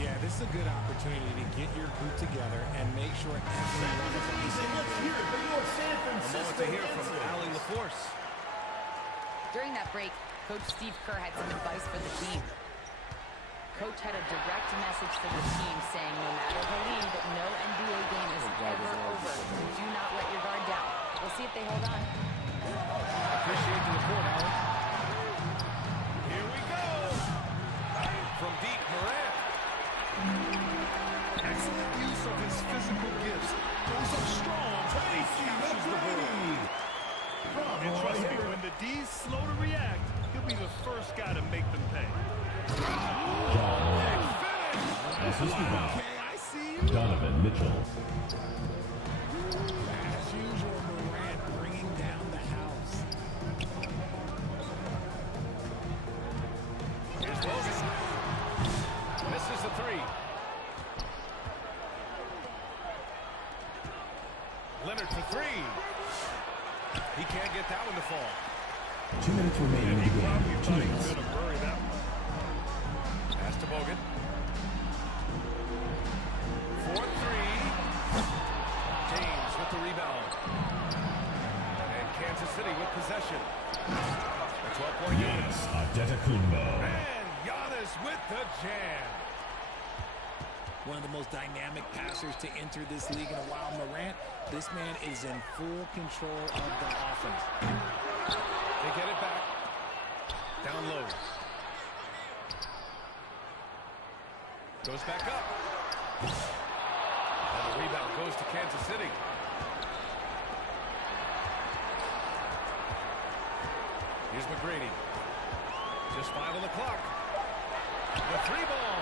Yeah, this is a good opportunity to get your group together and make sure everyone is on the same page. A moment to hear from Allie LaForce. During that break, Coach Steve Kerr had some advice for the team. Coach had a direct message for the team saying no matter the lead, no NBA game is ever over. Do not let your guard down. We'll see if they hold on. Appreciate the report, Allie. Here we go. From deep, Morant. Excellent use of his physical gifts. Goes up strong. And captures the ball. And trust me, when the D's slow to react, he'll be the first guy to make them pay. Okay, I see you. Donovan Mitchell. As usual, Morant bringing down the house. Here's Logan. Misses the three. Leonard for three. He can't get that one to fall. 2 minutes remaining in the game. Teams. Gonna bury that one. Pass to Bogut. 4-3. James with the rebound. And Kansas City with possession. A 12-point game. Giannis Antetokounmpo. And Giannis with the jam. One of the most dynamic passers to enter this league in a while. Morant, this man is in full control of the offense. They get it back. Down low. Goes back up. And the rebound goes to Kansas City. Here's McGrady. Just 5 on the clock. The three ball.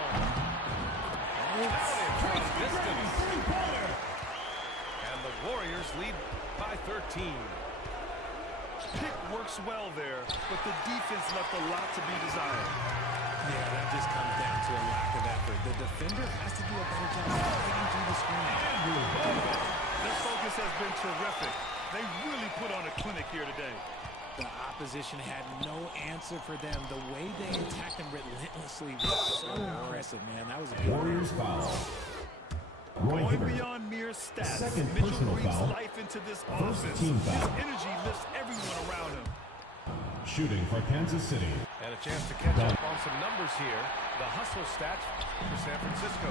Out in distance. And the Warriors lead by 13. Pick works well there, but the defense left a lot to be desired. Yeah, that just comes down to a lack of effort. The defender has to do a better job fighting through the screen. Their focus has been terrific. They really put on a clinic here today. The opposition had no answer for them. The way they attacked them relentlessly was so impressive, man. That was a good Warriors foul. Roy Going Hibbert. beyond mere stats, Second Mitchell personal breathes foul. life into this First offense. team His foul. energy lifts everyone around him. Shooting for Kansas City. And a chance to catch up on some numbers here. The hustle stats for San Francisco.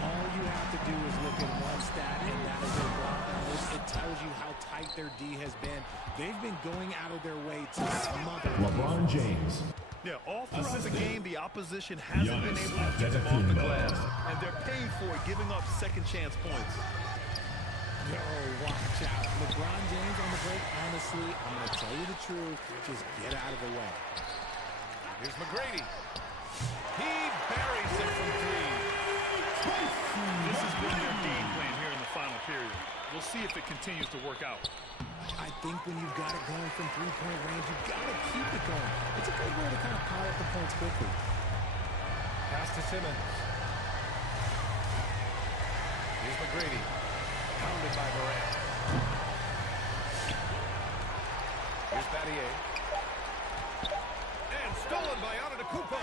All you have to do is look at one stat, and that is their block numbers. It tells you how tight their D has been. They've been going out of their way to smother LeBron James. Yeah, all throughout the Assistant. game, the opposition hasn't been Giannis able to keep them off the Antetokounmpo. glass, and they're paying for it, giving up second chance points. Yo, watch out. LeBron James on the break, honestly, I'm going to tell you the truth. Just get out of the way. Here's McGrady. He buries it from three. This has been their game plan here in the final period. We'll see if it continues to work out. I think when you've got it going from three-point range, you've got to keep it going. It's a good way to kind of pile up the points quickly. Pass to Simmons. Here's McGrady. Pounded by Morant. Here's Battier. And stolen by Antetokounmpo.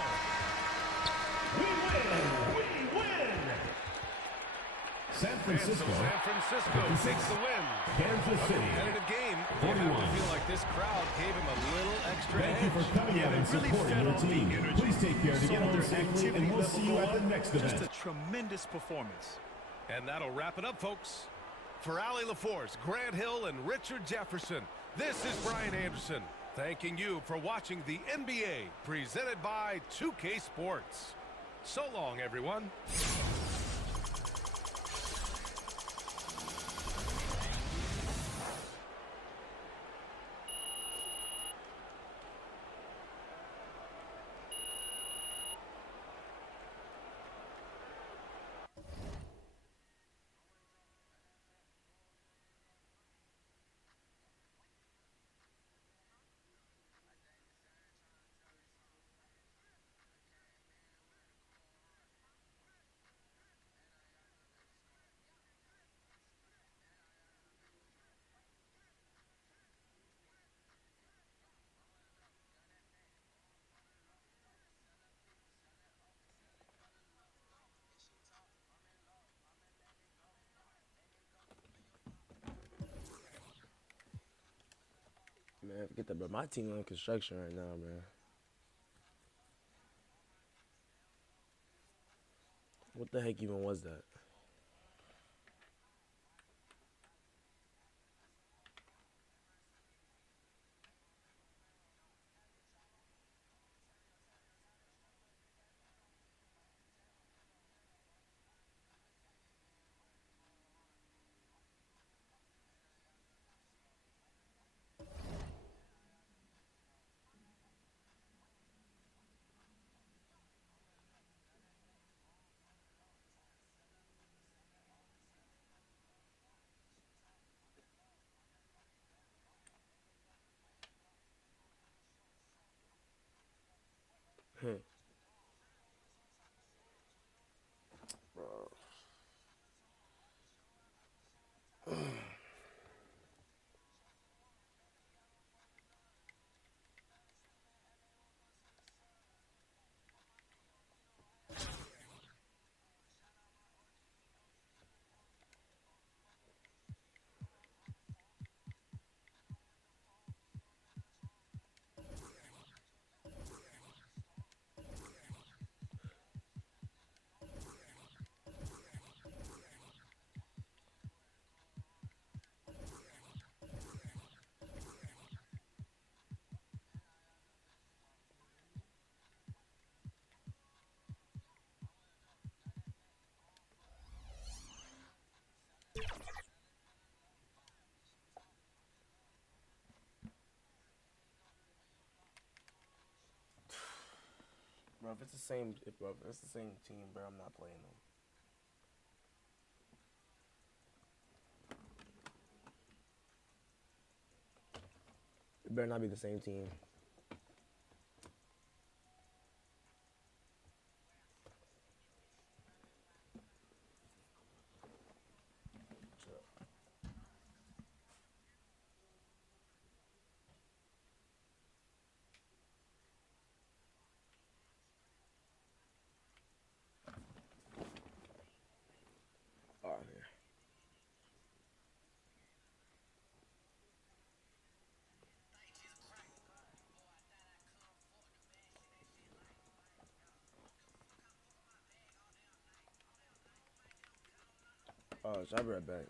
San And so Francisco. San Francisco takes the win. Kansas City. Competitive game. You 41. have to feel like this crowd gave him a little extra Thank you edge. for coming out and they really supporting fed your off the team. energy. Please take care to Saw get home their safely, activity and we'll level see you go at the up. next Just a event. tremendous performance. And that'll wrap it up, folks. For Allie LaForce, Grant Hill, and Richard Jefferson, this is Brian Anderson, thanking you for watching the NBA, presented by 2K Sports. So long, everyone. Man, forget that, bro. My team on construction right now, man. What the heck even was that? Bro. Bro, if it's the same, if it's the same team, bro, I'm not playing them. It better not be the same team. Oh, yeah. Oh, so I'll be right back.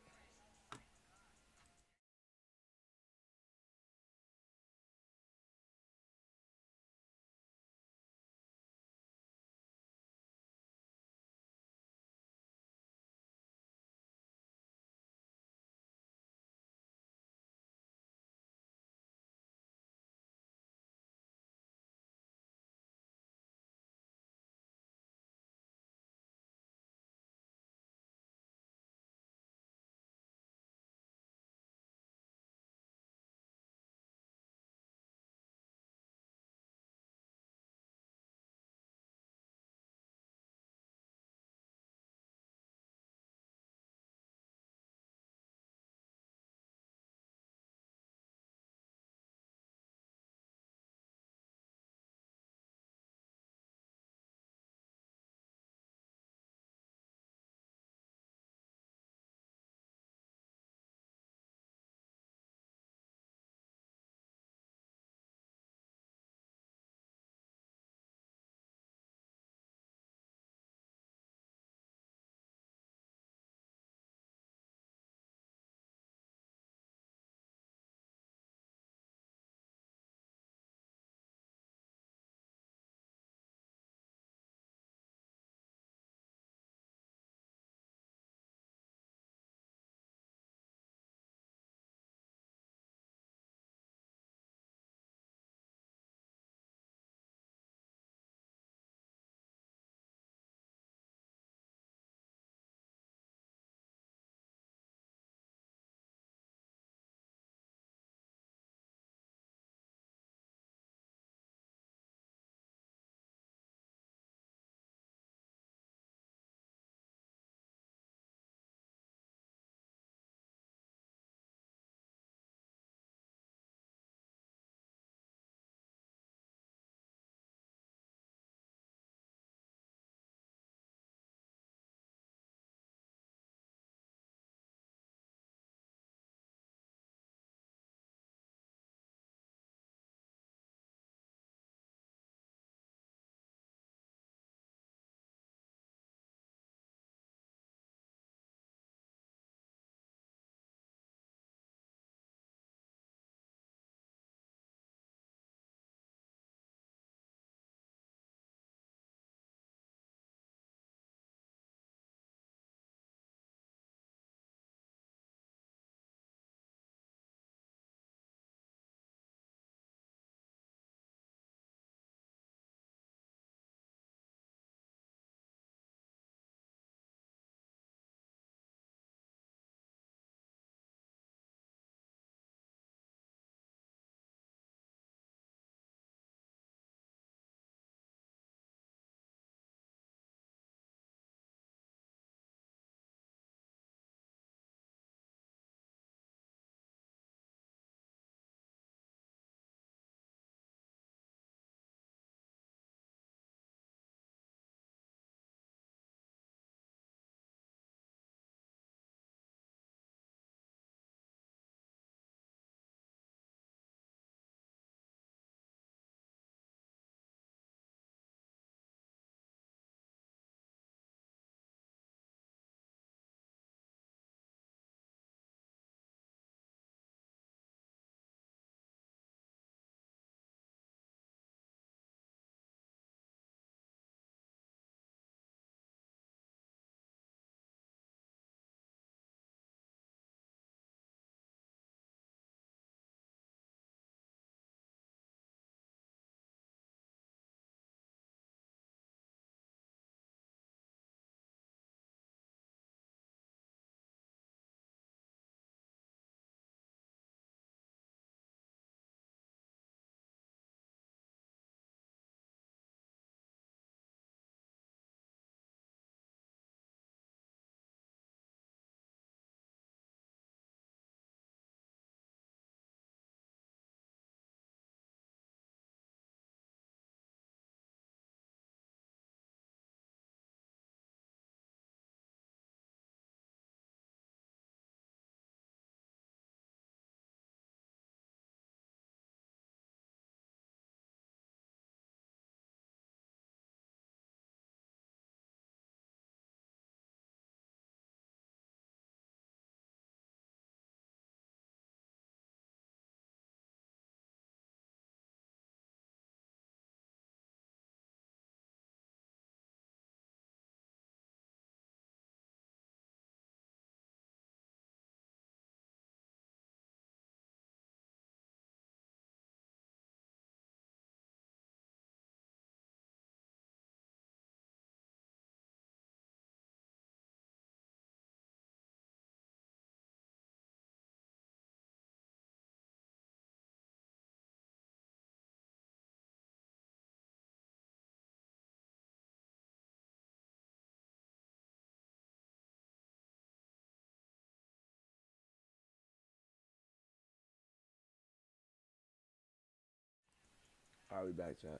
All right, we back, chat.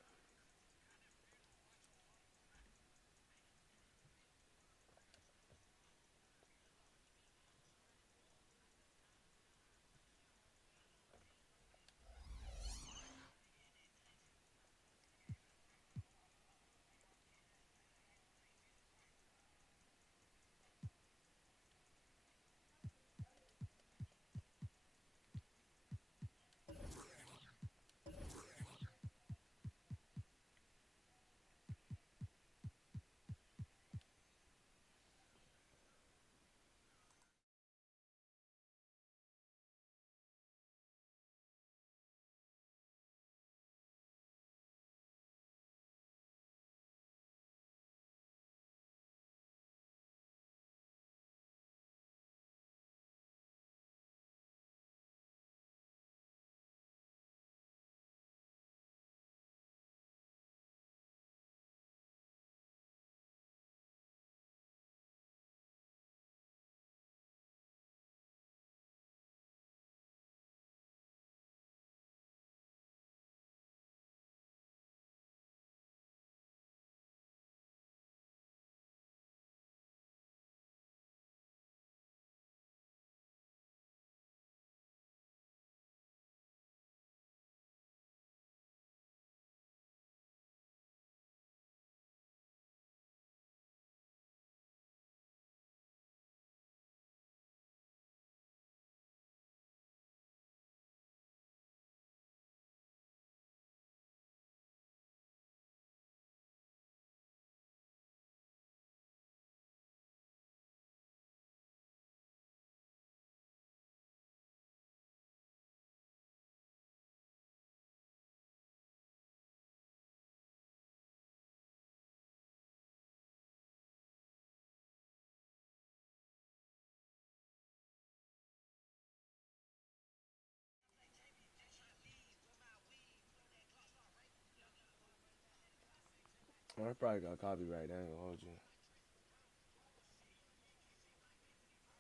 I probably got copyright. I ain't gonna hold you.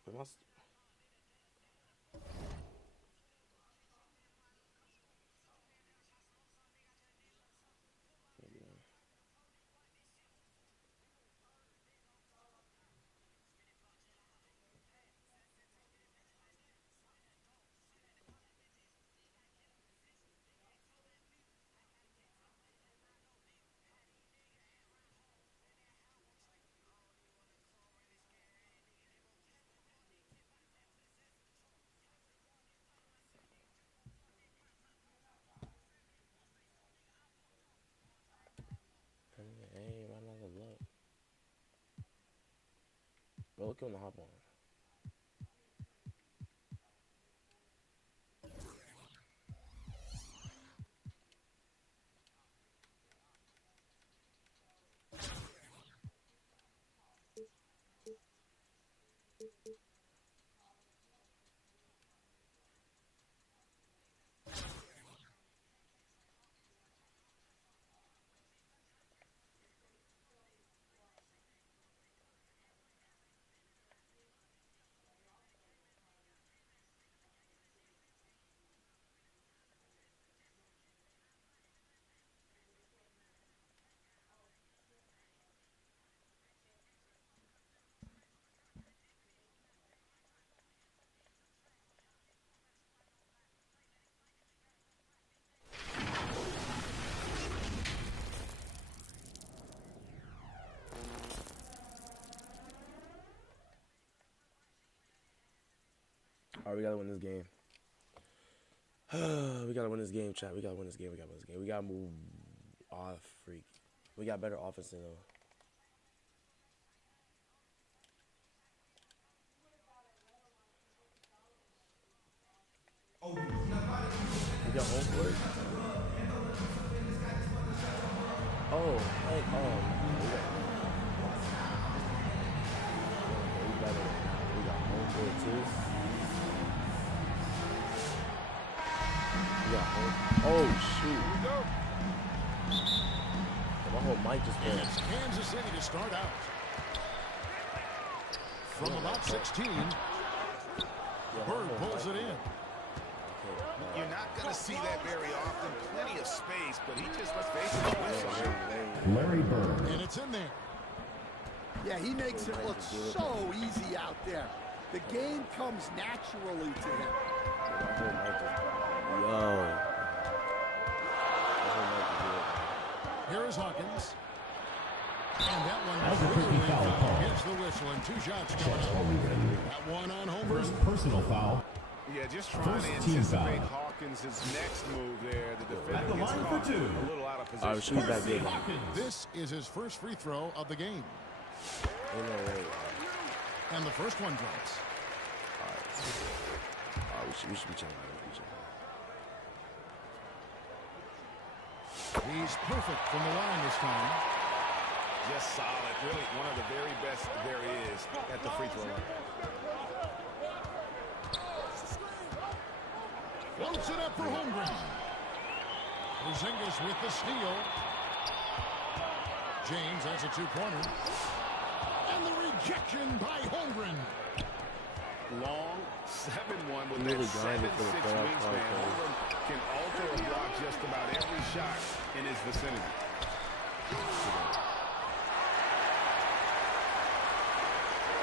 But my hey, why not the luck? Bro, look on the hop on. All right, we gotta win this game. We gotta win this game, chat. We gotta win this game. We gotta win this game. We gotta move off, freak. We got better offense than though. We got home court. Oh, hey, we got home court too. We got home. Oh shoot! My whole mic just And went. it's Kansas City to start out. From about 16, Bird pulls it in. You're not going to see that very often. Plenty of space, but he just, let's face it, whistle. Larry Bird. And it's in there. Yeah, he makes it look so easy out there. The game comes naturally to him. Yo. Here is Hawkins. And that one Albuquerque foul call. gets the whistle and 2 shots coming Chet up. Holmgren. That one on home run. First personal foul. Yeah, just trying First to team anticipate foul. Hawkins' next move there. The defender At the gets line for caught 2. a little out of position. All right, shoot back there. This is his first free throw of the game. And the first one drops. We should be checking that. He's perfect from the line this time. Just solid. Really one of the very best there is at the free throw line. Floats it up for Holmgren. Porzingis with the steal. James has a 2-pointer. And the rejection by Holmgren. Long 7-1 with Really that grinded for the 7'6" playoff wingspan. part, Holmgren can alter a block just about every shot in his vicinity.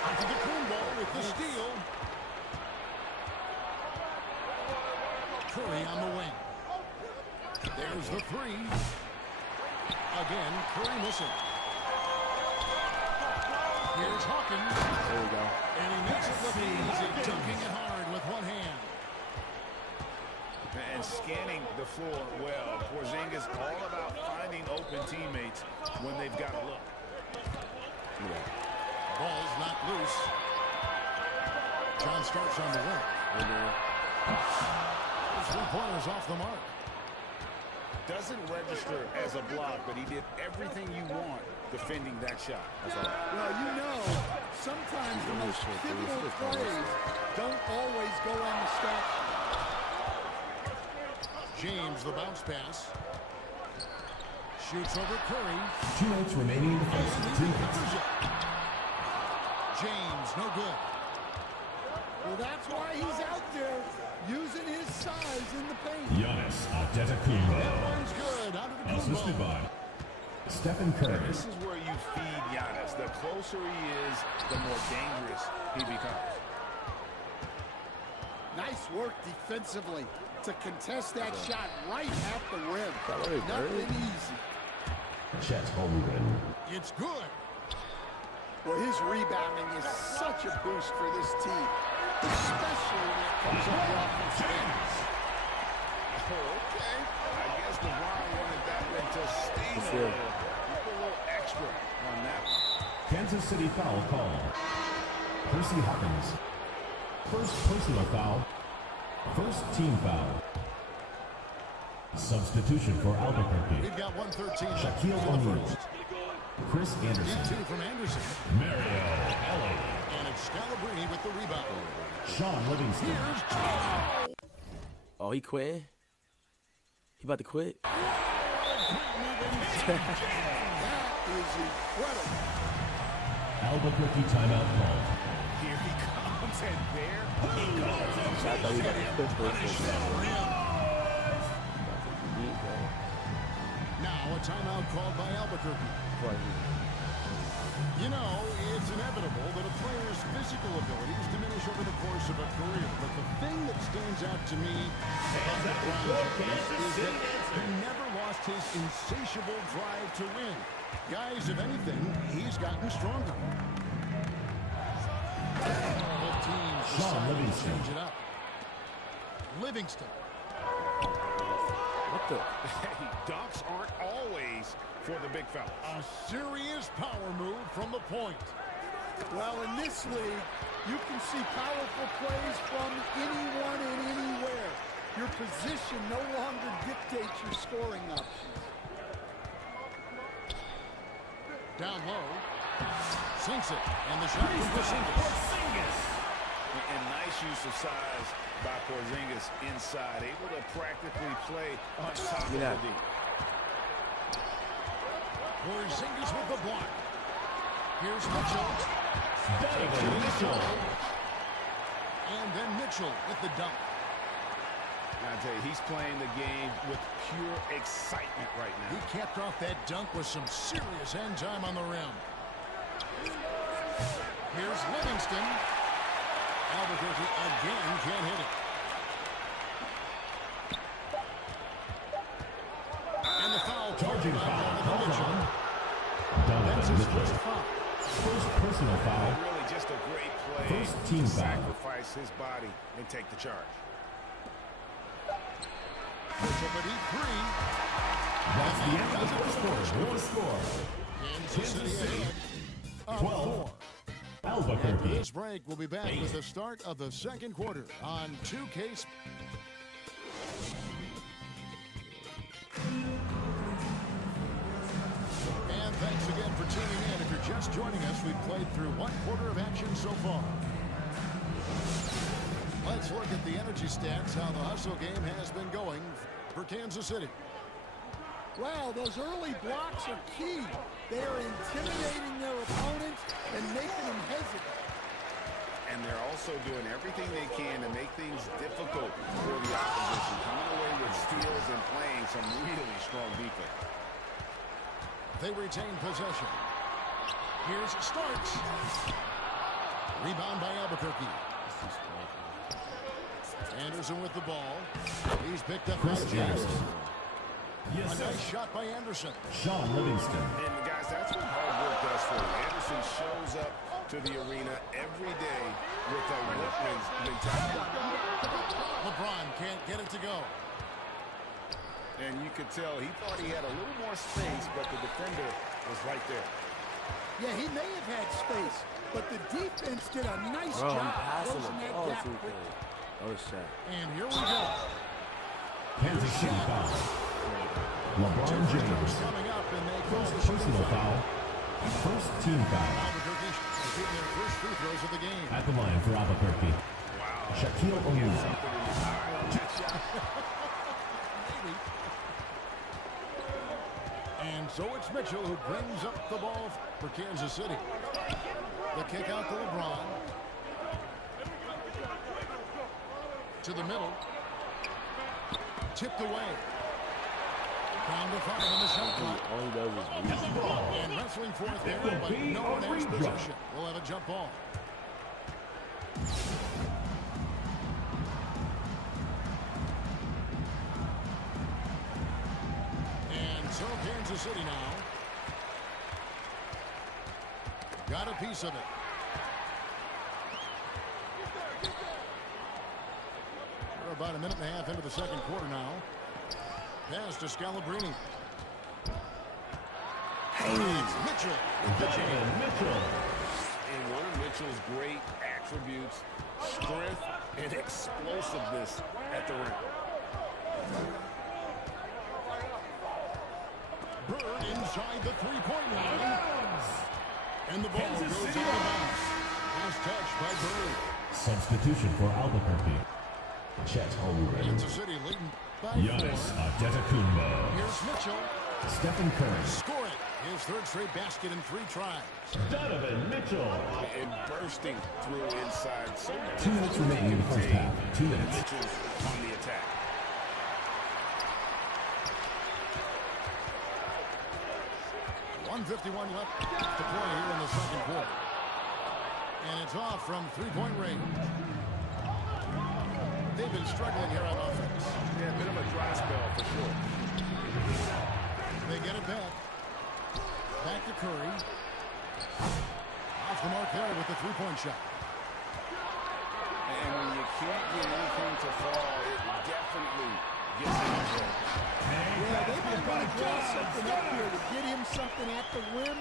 Onto the Coon ball with the steal. Curry on the wing. There's the 3. Again, Curry missing. Here's Hawkins. There we go. And he makes it look easy, dunking it hard with one hand. And scanning the floor well. Porzingis all about finding open teammates when they've got a look. Ball's not loose. John Starks on the wing. Three-pointers off the mark. Doesn't register as a block, but he did everything you want defending that shot. Well, you know, sometimes the most pivotal plays don't always go on the stat sheet. James, the bounce pass. Shoots over Curry. 2 minutes remaining in the first. Team hits. James, no good. Well, that's why he's out there using his size in the paint. Giannis That Antetokounmpo. one's good. Out of the Assisted Kumbo. by Stephen Curry. This is where you feed Giannis. The closer he is, the more dangerous he becomes. Nice work defensively to contest that shot right at the rim. Larry Nothing Bird. easy. Chet Holmgren. It's good. Well, his rebounding is such a boost for this team, especially when it comes on the offensive end. Okay. I guess LeBron wanted that one to sting a little. Put a little extra on that one. Kansas City foul call. Percy Hawkins. First personal foul. First team foul. Substitution for Albuquerque. We've got 113 left Shaquille in the O'Neal. first. Chris Anderson. D2 from Anderson. Mario Ellie. And it's Scalabrini with the rebound. Sean Livingston. Here's Joe. Oh, he quit? He about to quit? That is incredible. Albuquerque timeout called. Here he comes, and there he goes. I thought he got the fifth person. Now a timeout called by Albuquerque. You know, it's inevitable that a player's physical abilities diminish over the course of a career. But the thing that stands out to me about LeBron James is that he never lost his insatiable drive to win. Guys, if anything, he's gotten stronger. Both teams decide to change it up. Livingston. What the? Hey, dunks aren't always for the big fella. A serious power move from the point. Well, in this league, you can see powerful plays from anyone and anywhere. Your position no longer dictates your scoring options. Down low. Sinks it. And the shot from Porzingis. And nice use of size by Porzingis inside. Able to practically play on top of the D. Porzingis with the block. Here's Mitchell. And then Mitchell with the dunk. I tell you, he's playing the game with pure excitement right now. He capped off that dunk with some serious end time on the rim. Here's Livingston. Albuquerque again can't hit it. And the foul. Charging foul. Mitchell. Donovan That's his Mitchell. first foul. First personal foul. Really just a great play First team to foul. sacrifice his body and take the charge. Mitchell for deep three. That's the end of the first quarter. Your score. Kansas City ahead. 12. 4. After Albuquerque. this break, we'll be back with the start of the second quarter on 2K. And thanks again for tuning in. If you're just joining us, we've played through 1 quarter of action so far. Let's look at the energy stats, how the hustle game has been going for Kansas City. Wow, those early blocks are key. They are intimidating their opponent and making them hesitate. And they're also doing everything they can to make things difficult for the opposition, coming away with steals and playing some really strong defense. They retain possession. Here's Starks. Rebound by Albuquerque. Anderson with the ball. He's picked up by Jackson. Yes, A sir. nice shot by Anderson. Sean Livingston. And guys, that's what hard work does for you. Anderson shows up to the arena every day with a workman's mentality. LeBron can't get it to go. And you could tell he thought he had a little more space, but the defender was right there. Yeah, he may have had space, but the defense did a nice Bro, I'm job passing closing the that ball gap too quickly. quick. Oh, shit. And here we go. Kansas City foul. LeBron James. Coming up, and they call First the shooting personal foul. foul. First team foul. Albuquerque shooting their first free throws of the game. At the line for Albuquerque. Shaquille O'Neal. Maybe. And so it's Mitchell who brings up the ball for Kansas City. The kick out to LeBron. To the middle. Tipped away. Down to 5 on the shot clock. All he does is reach. And wrestling for it there, but no one has possession. We'll have a jump ball. And so Kansas City now got a piece of it. We're about a minute and a half into the second quarter now. Pass to Scalabrine. It's Mitchell with the jam. Mitchell. And one of Mitchell's great attributes, strength and explosiveness at the rim. Bird inside the three-point line. And the ball Kansas goes City. out of bounds. Last touch by Bird. Substitution for Albuquerque. Chet Holmgren. Kansas City leading by 4. Giannis Antetokounmpo. Here's Mitchell. Stephen Curry. Score it. His third straight basket in 3 tries. Donovan Mitchell. And bursting through inside. So 2 minutes remaining in the first half. 2 minutes. Mitchell's on the attack. .151 left to play here in the second quarter. And it's off from three-point range. They've been struggling here on offense. Yeah, a bit of a dry spell for sure. They get it back. Back to Curry. Off the mark there with the three-point shot. And when you can't get anything to fall, it definitely gets in the way. Yeah, they might want to draw something up here to get him something at the rim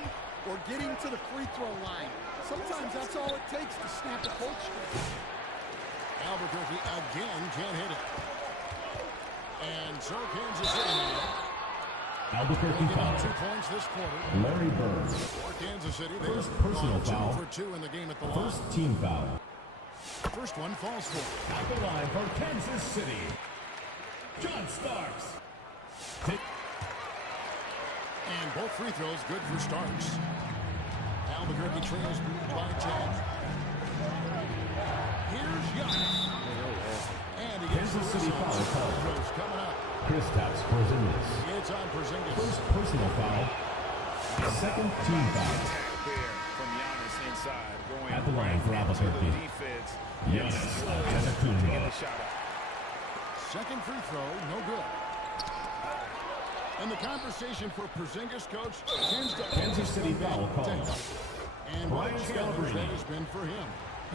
or get him to the free throw line. Sometimes that's all it takes to snap a coach string. Albuquerque again can't hit it. And so Kansas City now. Albuquerque Give foul. up 2 points this quarter. Larry Bird. For Kansas City, they First have personal gone 2 foul. for 2 in the game at the line. First team foul. First one falls for. At the line for Kansas City. John Starks. And both free throws good for Starks. Albuquerque trails by 10. Here's Giannis. And he gets the Kansas City whistle. foul called. Free-throws coming up. Kristaps Porzingis. It's on Porzingis. First personal foul. Second team foul. There from Giannis inside, going At the line for right into the Albuquerque. defense. Giannis Get Antetokounmpo. the shot up. Second free throw, no good. And the conversation for Porzingis, coach, tends to Kansas City foul called. And what a Brian challenge Scalabrine. that has been for him.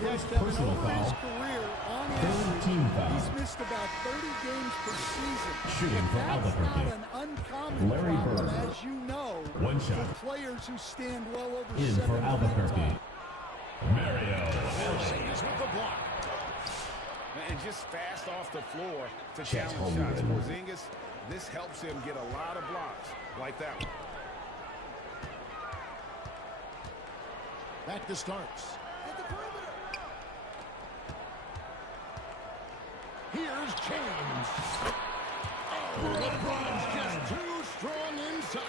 Yes, First Kevin, personal over his foul. career, on Third average, team foul. he's missed about 30 games per season. Shooting for That's Albuquerque. not an uncommon Larry problem, Bird. as you know, One shot. for players who stand well over In 7 for feet Albuquerque. tall. Mario Allen. He's with the block. And just fast off the floor to Chet challenge shots. Holmgren. Porzingis, this helps him get a lot of blocks like that one. Back to starts. Here's James. Oh, LeBron's just too strong inside.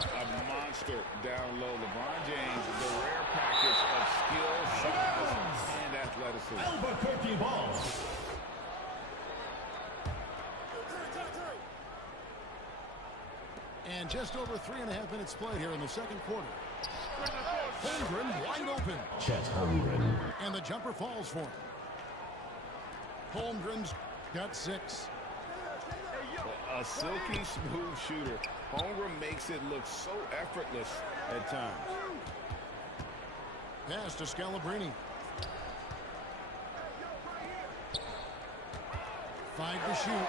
A monster down low. LeBron James, the rare package of skill, size, and athleticism. Albuquerque ball. And just over 3.5 minutes played here in the second quarter. Holmgren wide open. Chet Holmgren. And the jumper falls for him. Holmgren's got 6. A silky smooth shooter. Holmgren makes it look so effortless at times. Pass to Scalabrine. 5 to shoot.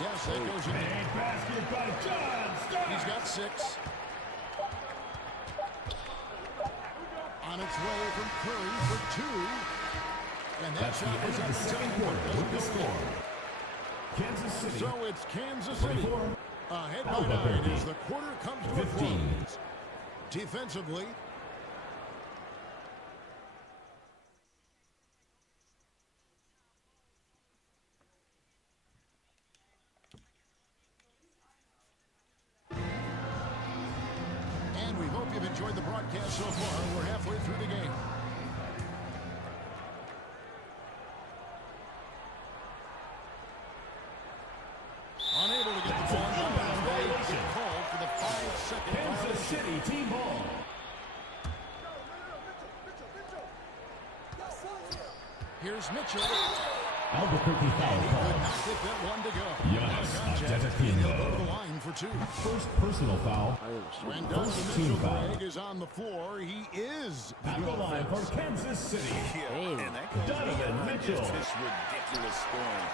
Yes, that goes in. Big basket by John Starks. He's got 6. On its way from Curry for 2. And that That's the shot end was of up the and second down. quarter with the Doesn't go score. Kansas City. So it's Kansas City. 24. Ahead by Albuquerque. 9 as the quarter comes to a 15. close. Defensively, and we hope you've enjoyed the broadcast so far. We're halfway through the game. Unable to get the ball down. They called for the 5-second Kansas violation. City team ball. Here's Mitchell. Albuquerque foul Could call. not get that one to go. Giannis Contact, and he'll go to the Antetokounmpo. line for 2. First personal foul. When First Donovan team Mitchell foul. Greg is on the floor, he is At the line for Kansas City. And that goes Donovan beyond Mitchell. just his ridiculous scoring.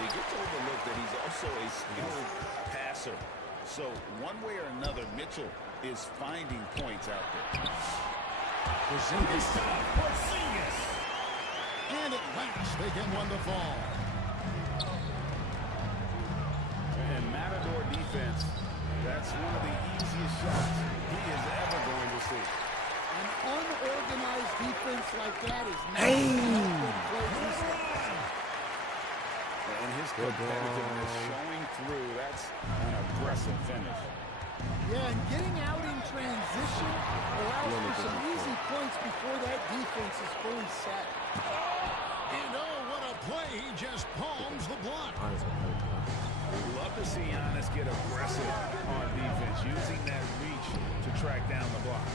He gets overlooked that he's also a skilled passer. So one way or another, Mitchell is finding points out there. Porzingis. Porzingis. And at last, they get one to fall. And Matador defense, that's one of the easiest shots he is ever going to see. An unorganized defense like that is not good play defense. And his competitiveness showing through. That's an aggressive finish. Yeah, and getting out in transition allows for some easy points before that defense is fully set. And oh, what a play. He just palms the block. Love to see Giannis get aggressive on defense, using that reach to track down the block.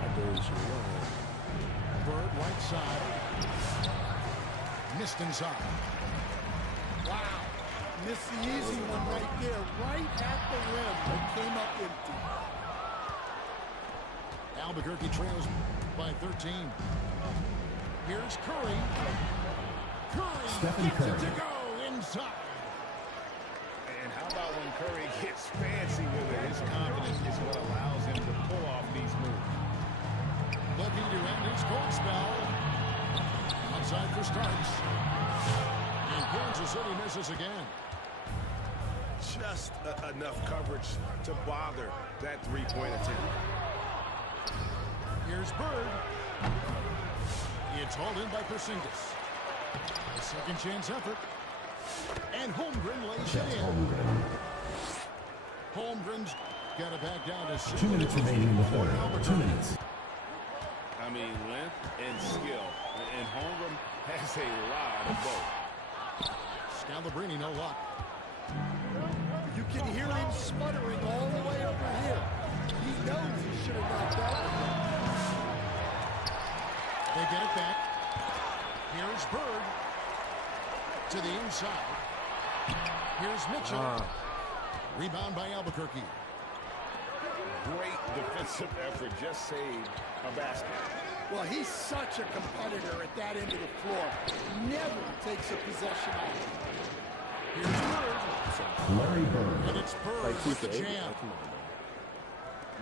I did you know. Bird right side. Missed inside. Wow. Missed the easy one right there, right at the rim, but came up empty. Albuquerque trails by 13. Here's Curry. Curry Stephen gets it Curry. to go inside. And how about when Curry gets fancy with it? His confidence is what allows him to pull off these moves. Looking to end his cold spell. Outside for Starks. And Kansas City misses again. Just enough coverage to bother that three-point attempt. Here's Bird. It's hauled in by Porzingis. A second chance effort. And Holmgren lays Chet it in. Holmgren. Holmgren's got it back down to 6. 2 minutes remaining in the third. 2 minutes. I mean, length and skill. And Holmgren has a lot of both. Scalabrini, no luck. You can hear him sputtering all the way over here. He knows he should have knocked that one down. They get it back. Here's Bird to the inside. Here's Mitchell. Rebound by Albuquerque. Great defensive effort, just saved a basket. Well, he's such a competitor at that end of the floor. Never takes a possession off. Here's Bird. Larry Bird. And it's Bird Like with the 2K. jam. Come on,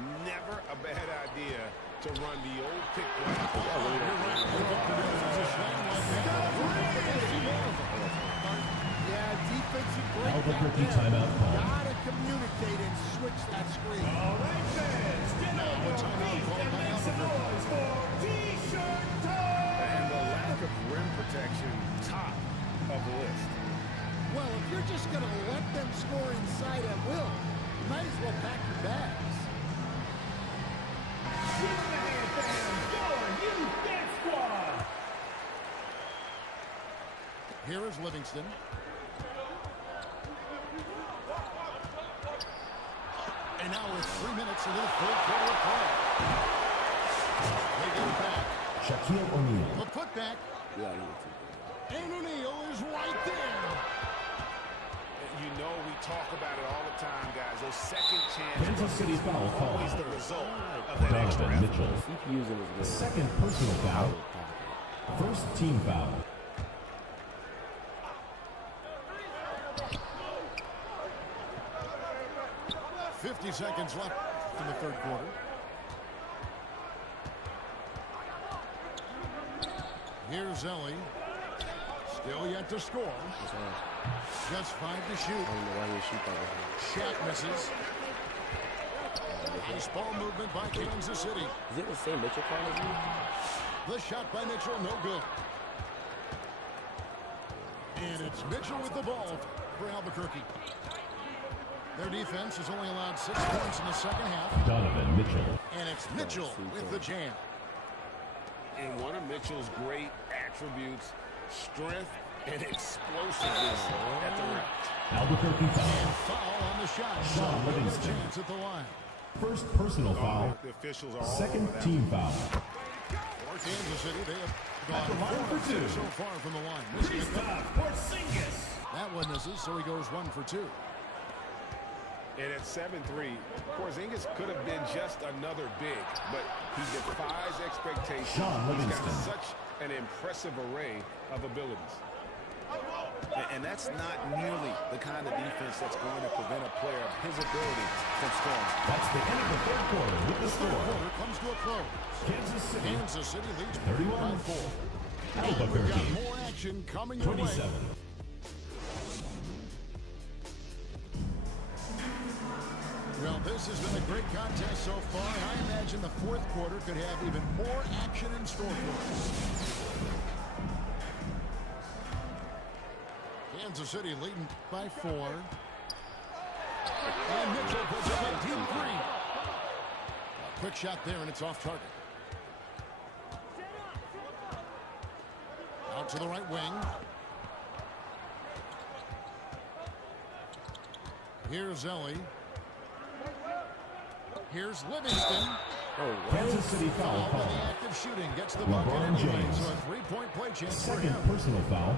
man. Never a bad idea to run the old pick play. Yeah, defensive break Albuquerque down there. timeout call. Gotta communicate and switch that screen. All right, fans, get Now a timeout called by Albuquerque. And the lack of rim protection, top of the list. Well, if you're just gonna let them score inside at will, you might as well pack your bags. Here is Livingston. And now we're 3 minutes into the third quarter of play. They get it back. Shaquille O'Neal. The putback. Yeah, he too. And O'Neal is right there. You know we talk about it all the time, guys. Those second chances Kansas City foul are call. always the result of that extra Donovan effort. Mitchell. CPU's in his game. Second personal foul. First team foul. .50 seconds left in the third quarter. Here's Ellie. Still yet to score. Just 5 to shoot. I don't know why he shoot that way. Shaq misses. Nice ball movement by Kansas City. Is it the same Mitchell card as me? The shot by Mitchell, no good. And it's Mitchell with the ball for Albuquerque. Their defense has only allowed 6 points in the second half. Donovan Mitchell. And it's Mitchell with the jam. And one of Mitchell's great attributes, strength and explosiveness at the rim. Albuquerque foul. Foul on the shot. Sean So no Livingston. chance at the line. First personal foul. The officials are all Second over that. team foul. For Kansas City, they have At the gone line 4 for 2. so far from the line. Missing a couple. That one misses, so he goes 1 for 2. And at 7-3, Porzingis could have been just another big, but he defies expectations. Sean He's Livingston. got such an impressive array of abilities. And that's not nearly the kind of defense that's going to prevent a player of his ability from scoring. That's the end of the third quarter with the Third score. quarter comes to a close. Kansas City Kansas City leads 31. by 4. And we've got Albuquerque more action coming your way. 27. Well, this has been a great contest so far, and I imagine the fourth quarter could have even more action in store for us. Kansas City leading by 4. And Mitchell puts up a deep three. A quick shot there, and it's off target. Out to the right wing. Here's Ellie. Here's Livingston. Kansas City foul Foul call. on the act of shooting. Gets the bucket LeBron anyway, James. so a 3-point play chance for Second him. personal foul.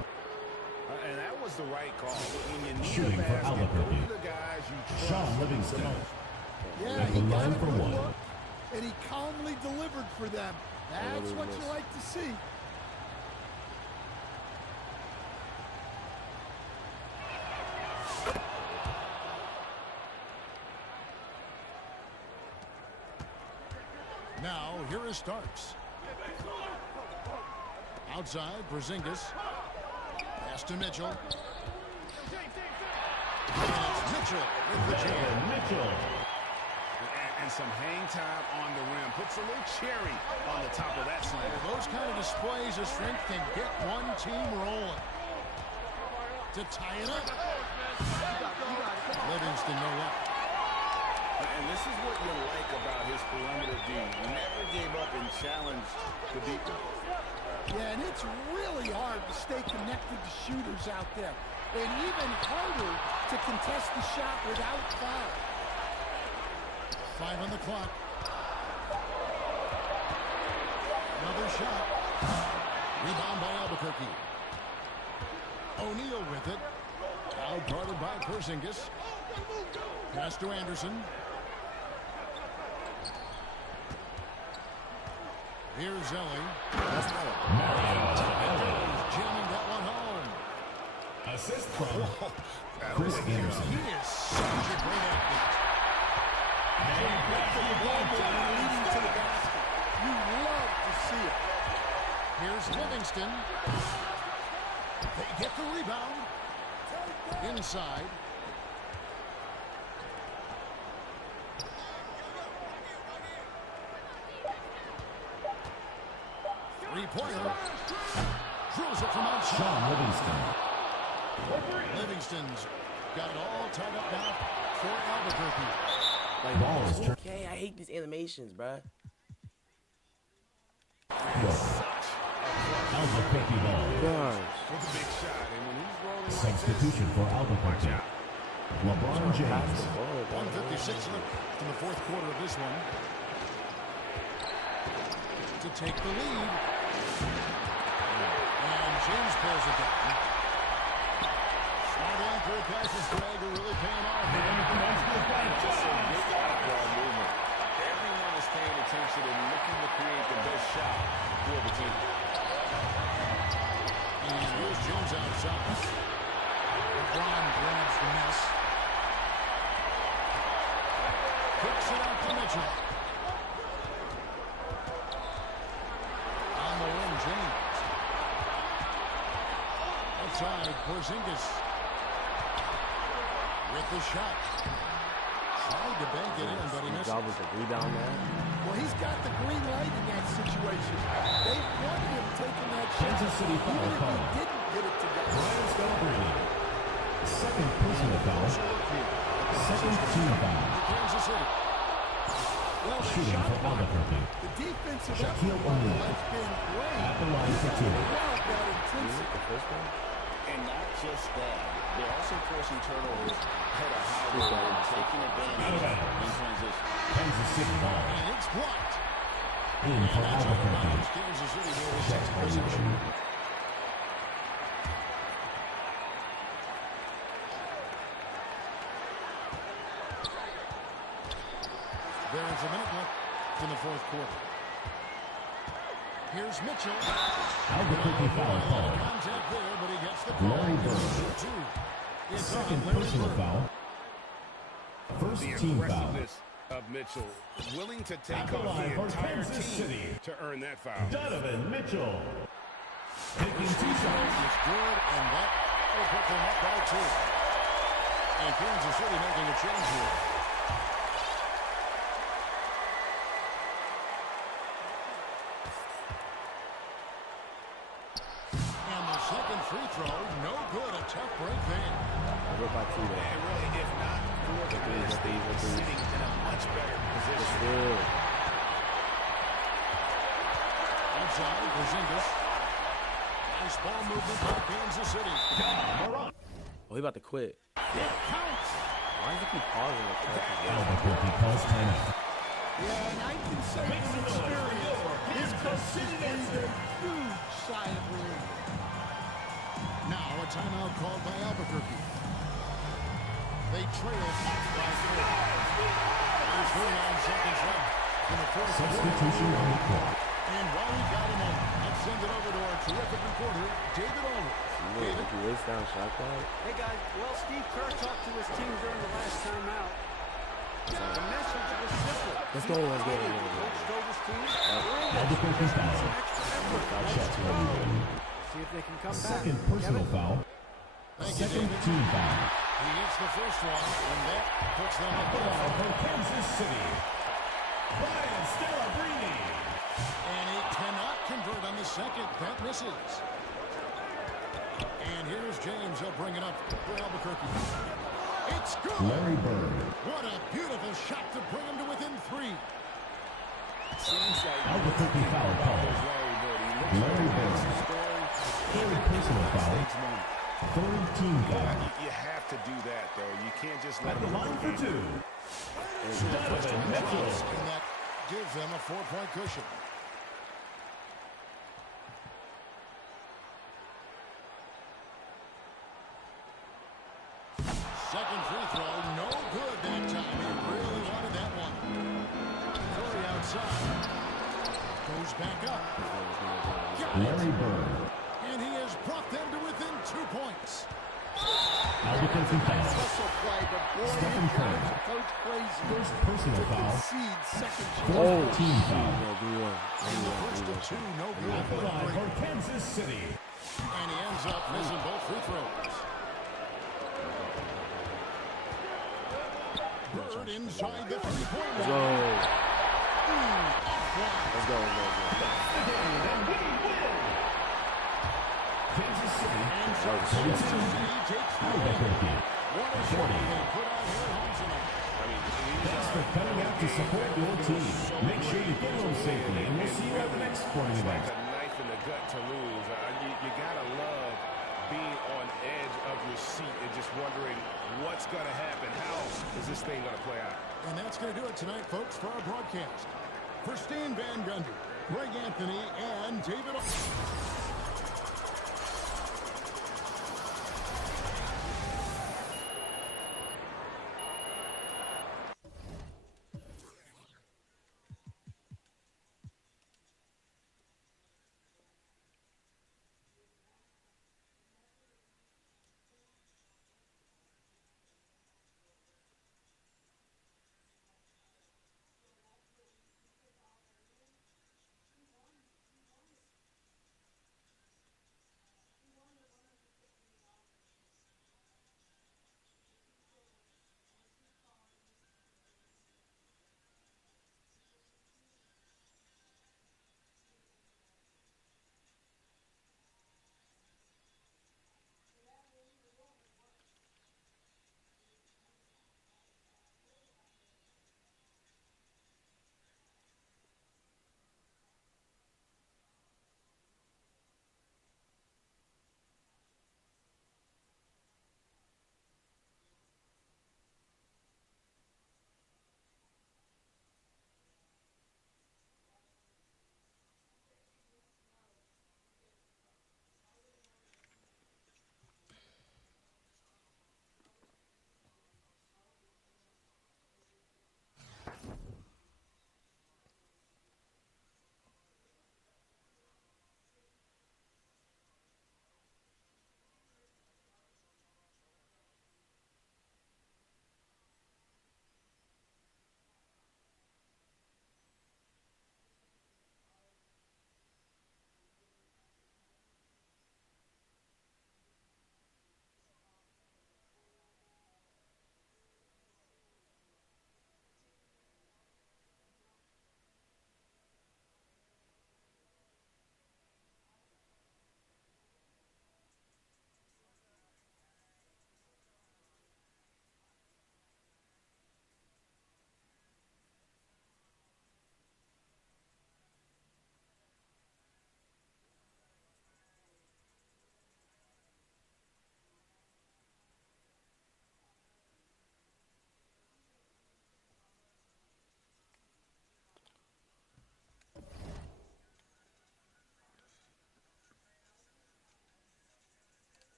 And that was the right call. When you need Shooting a for basket, Albuquerque. those are the guys you trust Sean the Livingston. most. Yeah, At he the got line a for good one. look, and he calmly delivered for them. That's what you like to see. Now, here is Starks. Outside, Porzingis. Pass to Mitchell. And it's Mitchell with the jam. And Mitchell. And some hang time on the rim. Puts a little cherry on the top of that slam. Those kind of displays of strength can get one team rolling. To tie it up. Livingston, no luck. And this is what you like about his perimeter D. He never gave up and challenged the defense. Yeah, and it's really hard to stay connected to shooters out there. And even harder to contest the shot without foul. 5 on the clock. Another shot. Rebound by Albuquerque. O'Neal with it. Out guarded by Porzingis. Pass to Anderson. Here's Ellie. Jamming that one home. Assist from Chris Anderson. He is such a great athlete. Leading to the basket. You love to see it. Here's Livingston. They get the rebound. Inside. Three-pointer. Drills it from outside. Sean Livingston. Livingston's got it all tied up now for Albuquerque. Like, Ball is turned. okay, I hate these animations, bruh. Albuquerque ball. Gosh. With a big shot, and when he's rolling like Substitution for Albuquerque. LeBron James. 1:56 left in the fourth quarter of this one. To take the lead. And James pulls it down. Smart accurate passes, Greg, are really paying off. Everyone is paying attention and looking to create the best shot for the team. And here's James outside. LeBron grabs the miss. Kicks it out to Mitchell. On the wing, James. Outside, Porzingis. With the shot. Tried to bank it in, but he missed Job it. was a rebound, man. Well, he's got the green light in that situation. They want him taking that shot. Kansas City foul Even if call. he didn't get it to go. Brian Scalabrine. Second personal foul. Second team foul. Kansas City. Well, the Shooting shot for Albuquerque. The defensive Shaquille effort O'Neal. has been great. At the line for two. Well, that intensity. The first one? And not just that, they're also forcing turnovers at a high rate and taking advantage in transition. Kansas City ball. And it's blocked. In for Albuquerque. Kansas City will Check take by possession. There is a minute left in the fourth quarter. Here's Mitchell. Albuquerque foul call. Contact there, but he gets the call. Larry Bird. It's Second on Larry personal Bird. foul. First the team foul. aggressiveness of Mitchell, willing to take At the off line the for entire Kansas team City. to earn that foul. Donovan Mitchell. Taking two shots. It's good, and that will put them up by 2. And Kansas City making a change here. And the second free throw, no good. A tough break there. I wrote by 2 there. And really, if not for the miss, they were sitting in a much better position. Good. Outside, Porzingis. Nice ball movement by Kansas City. Oh, he about to quit. It counts. Why does he keep pausing like that? Albuquerque calls timeout. Yeah, and I can say from experience, his coach has breathed a huge sigh of relief. Now a timeout called by Albuquerque. They trail by 4. There's 39 seconds left in the fourth quarter. Substitution on the court. And while we got him on, let's send it over to our terrific reporter, David Olin. Look, if he waits down shot clock. Hey guys, well, Steve Kerr talked to his team during the last time out. The message was simple. Let's go, let's go, let's go. Coach told his team, we're in this Albuquerque some foul. extra effort. Foul shot to O'Neal. See if they can come back. Second personal foul. Thank you, Second David. team foul. He hits the first one, and that puts them up Foul by for Kansas City. Brian Scalabrine. And he cannot convert on the second. That misses. And here's James. He'll bring it up for Albuquerque. It's good. Larry Bird. What a beautiful shot to bring him to within 3. Seems like Albuquerque foul call. Larry Bird. He looks Larry Bird. Third personal foul. Third team foul. You have to do that, though. You can't just let At the him line for two. Donovan Mitchell. And that gives them a 4-point cushion. Second free throw, no good that time. He really wanted that one. Curry outside. Goes back up. Larry Bird. And he has brought them to within 2 points. Now defensive foul. Special play, but boy, Stephen it Curry. drives Coach crazy. First personal foul. Concede second chance. Fourth team foul. And the first of 2, no good. At the line for Kansas City. And he ends up missing both free throws. Bird inside the 3-point Let's line. go. Let's go. Kansas City. And so Kansas City takes the lead. What a shot they put out here at home tonight. Thanks for coming out to support your team. Make sure you get home safely, and we'll see you at the next sporting event. Like a knife in the gut to lose. You gotta love being on edge of your seat and just wondering what's gonna happen. How is this thing gonna play out? And that's going to do it tonight, folks, for our broadcast. For Steen Van Gundy, Greg Anthony, and David...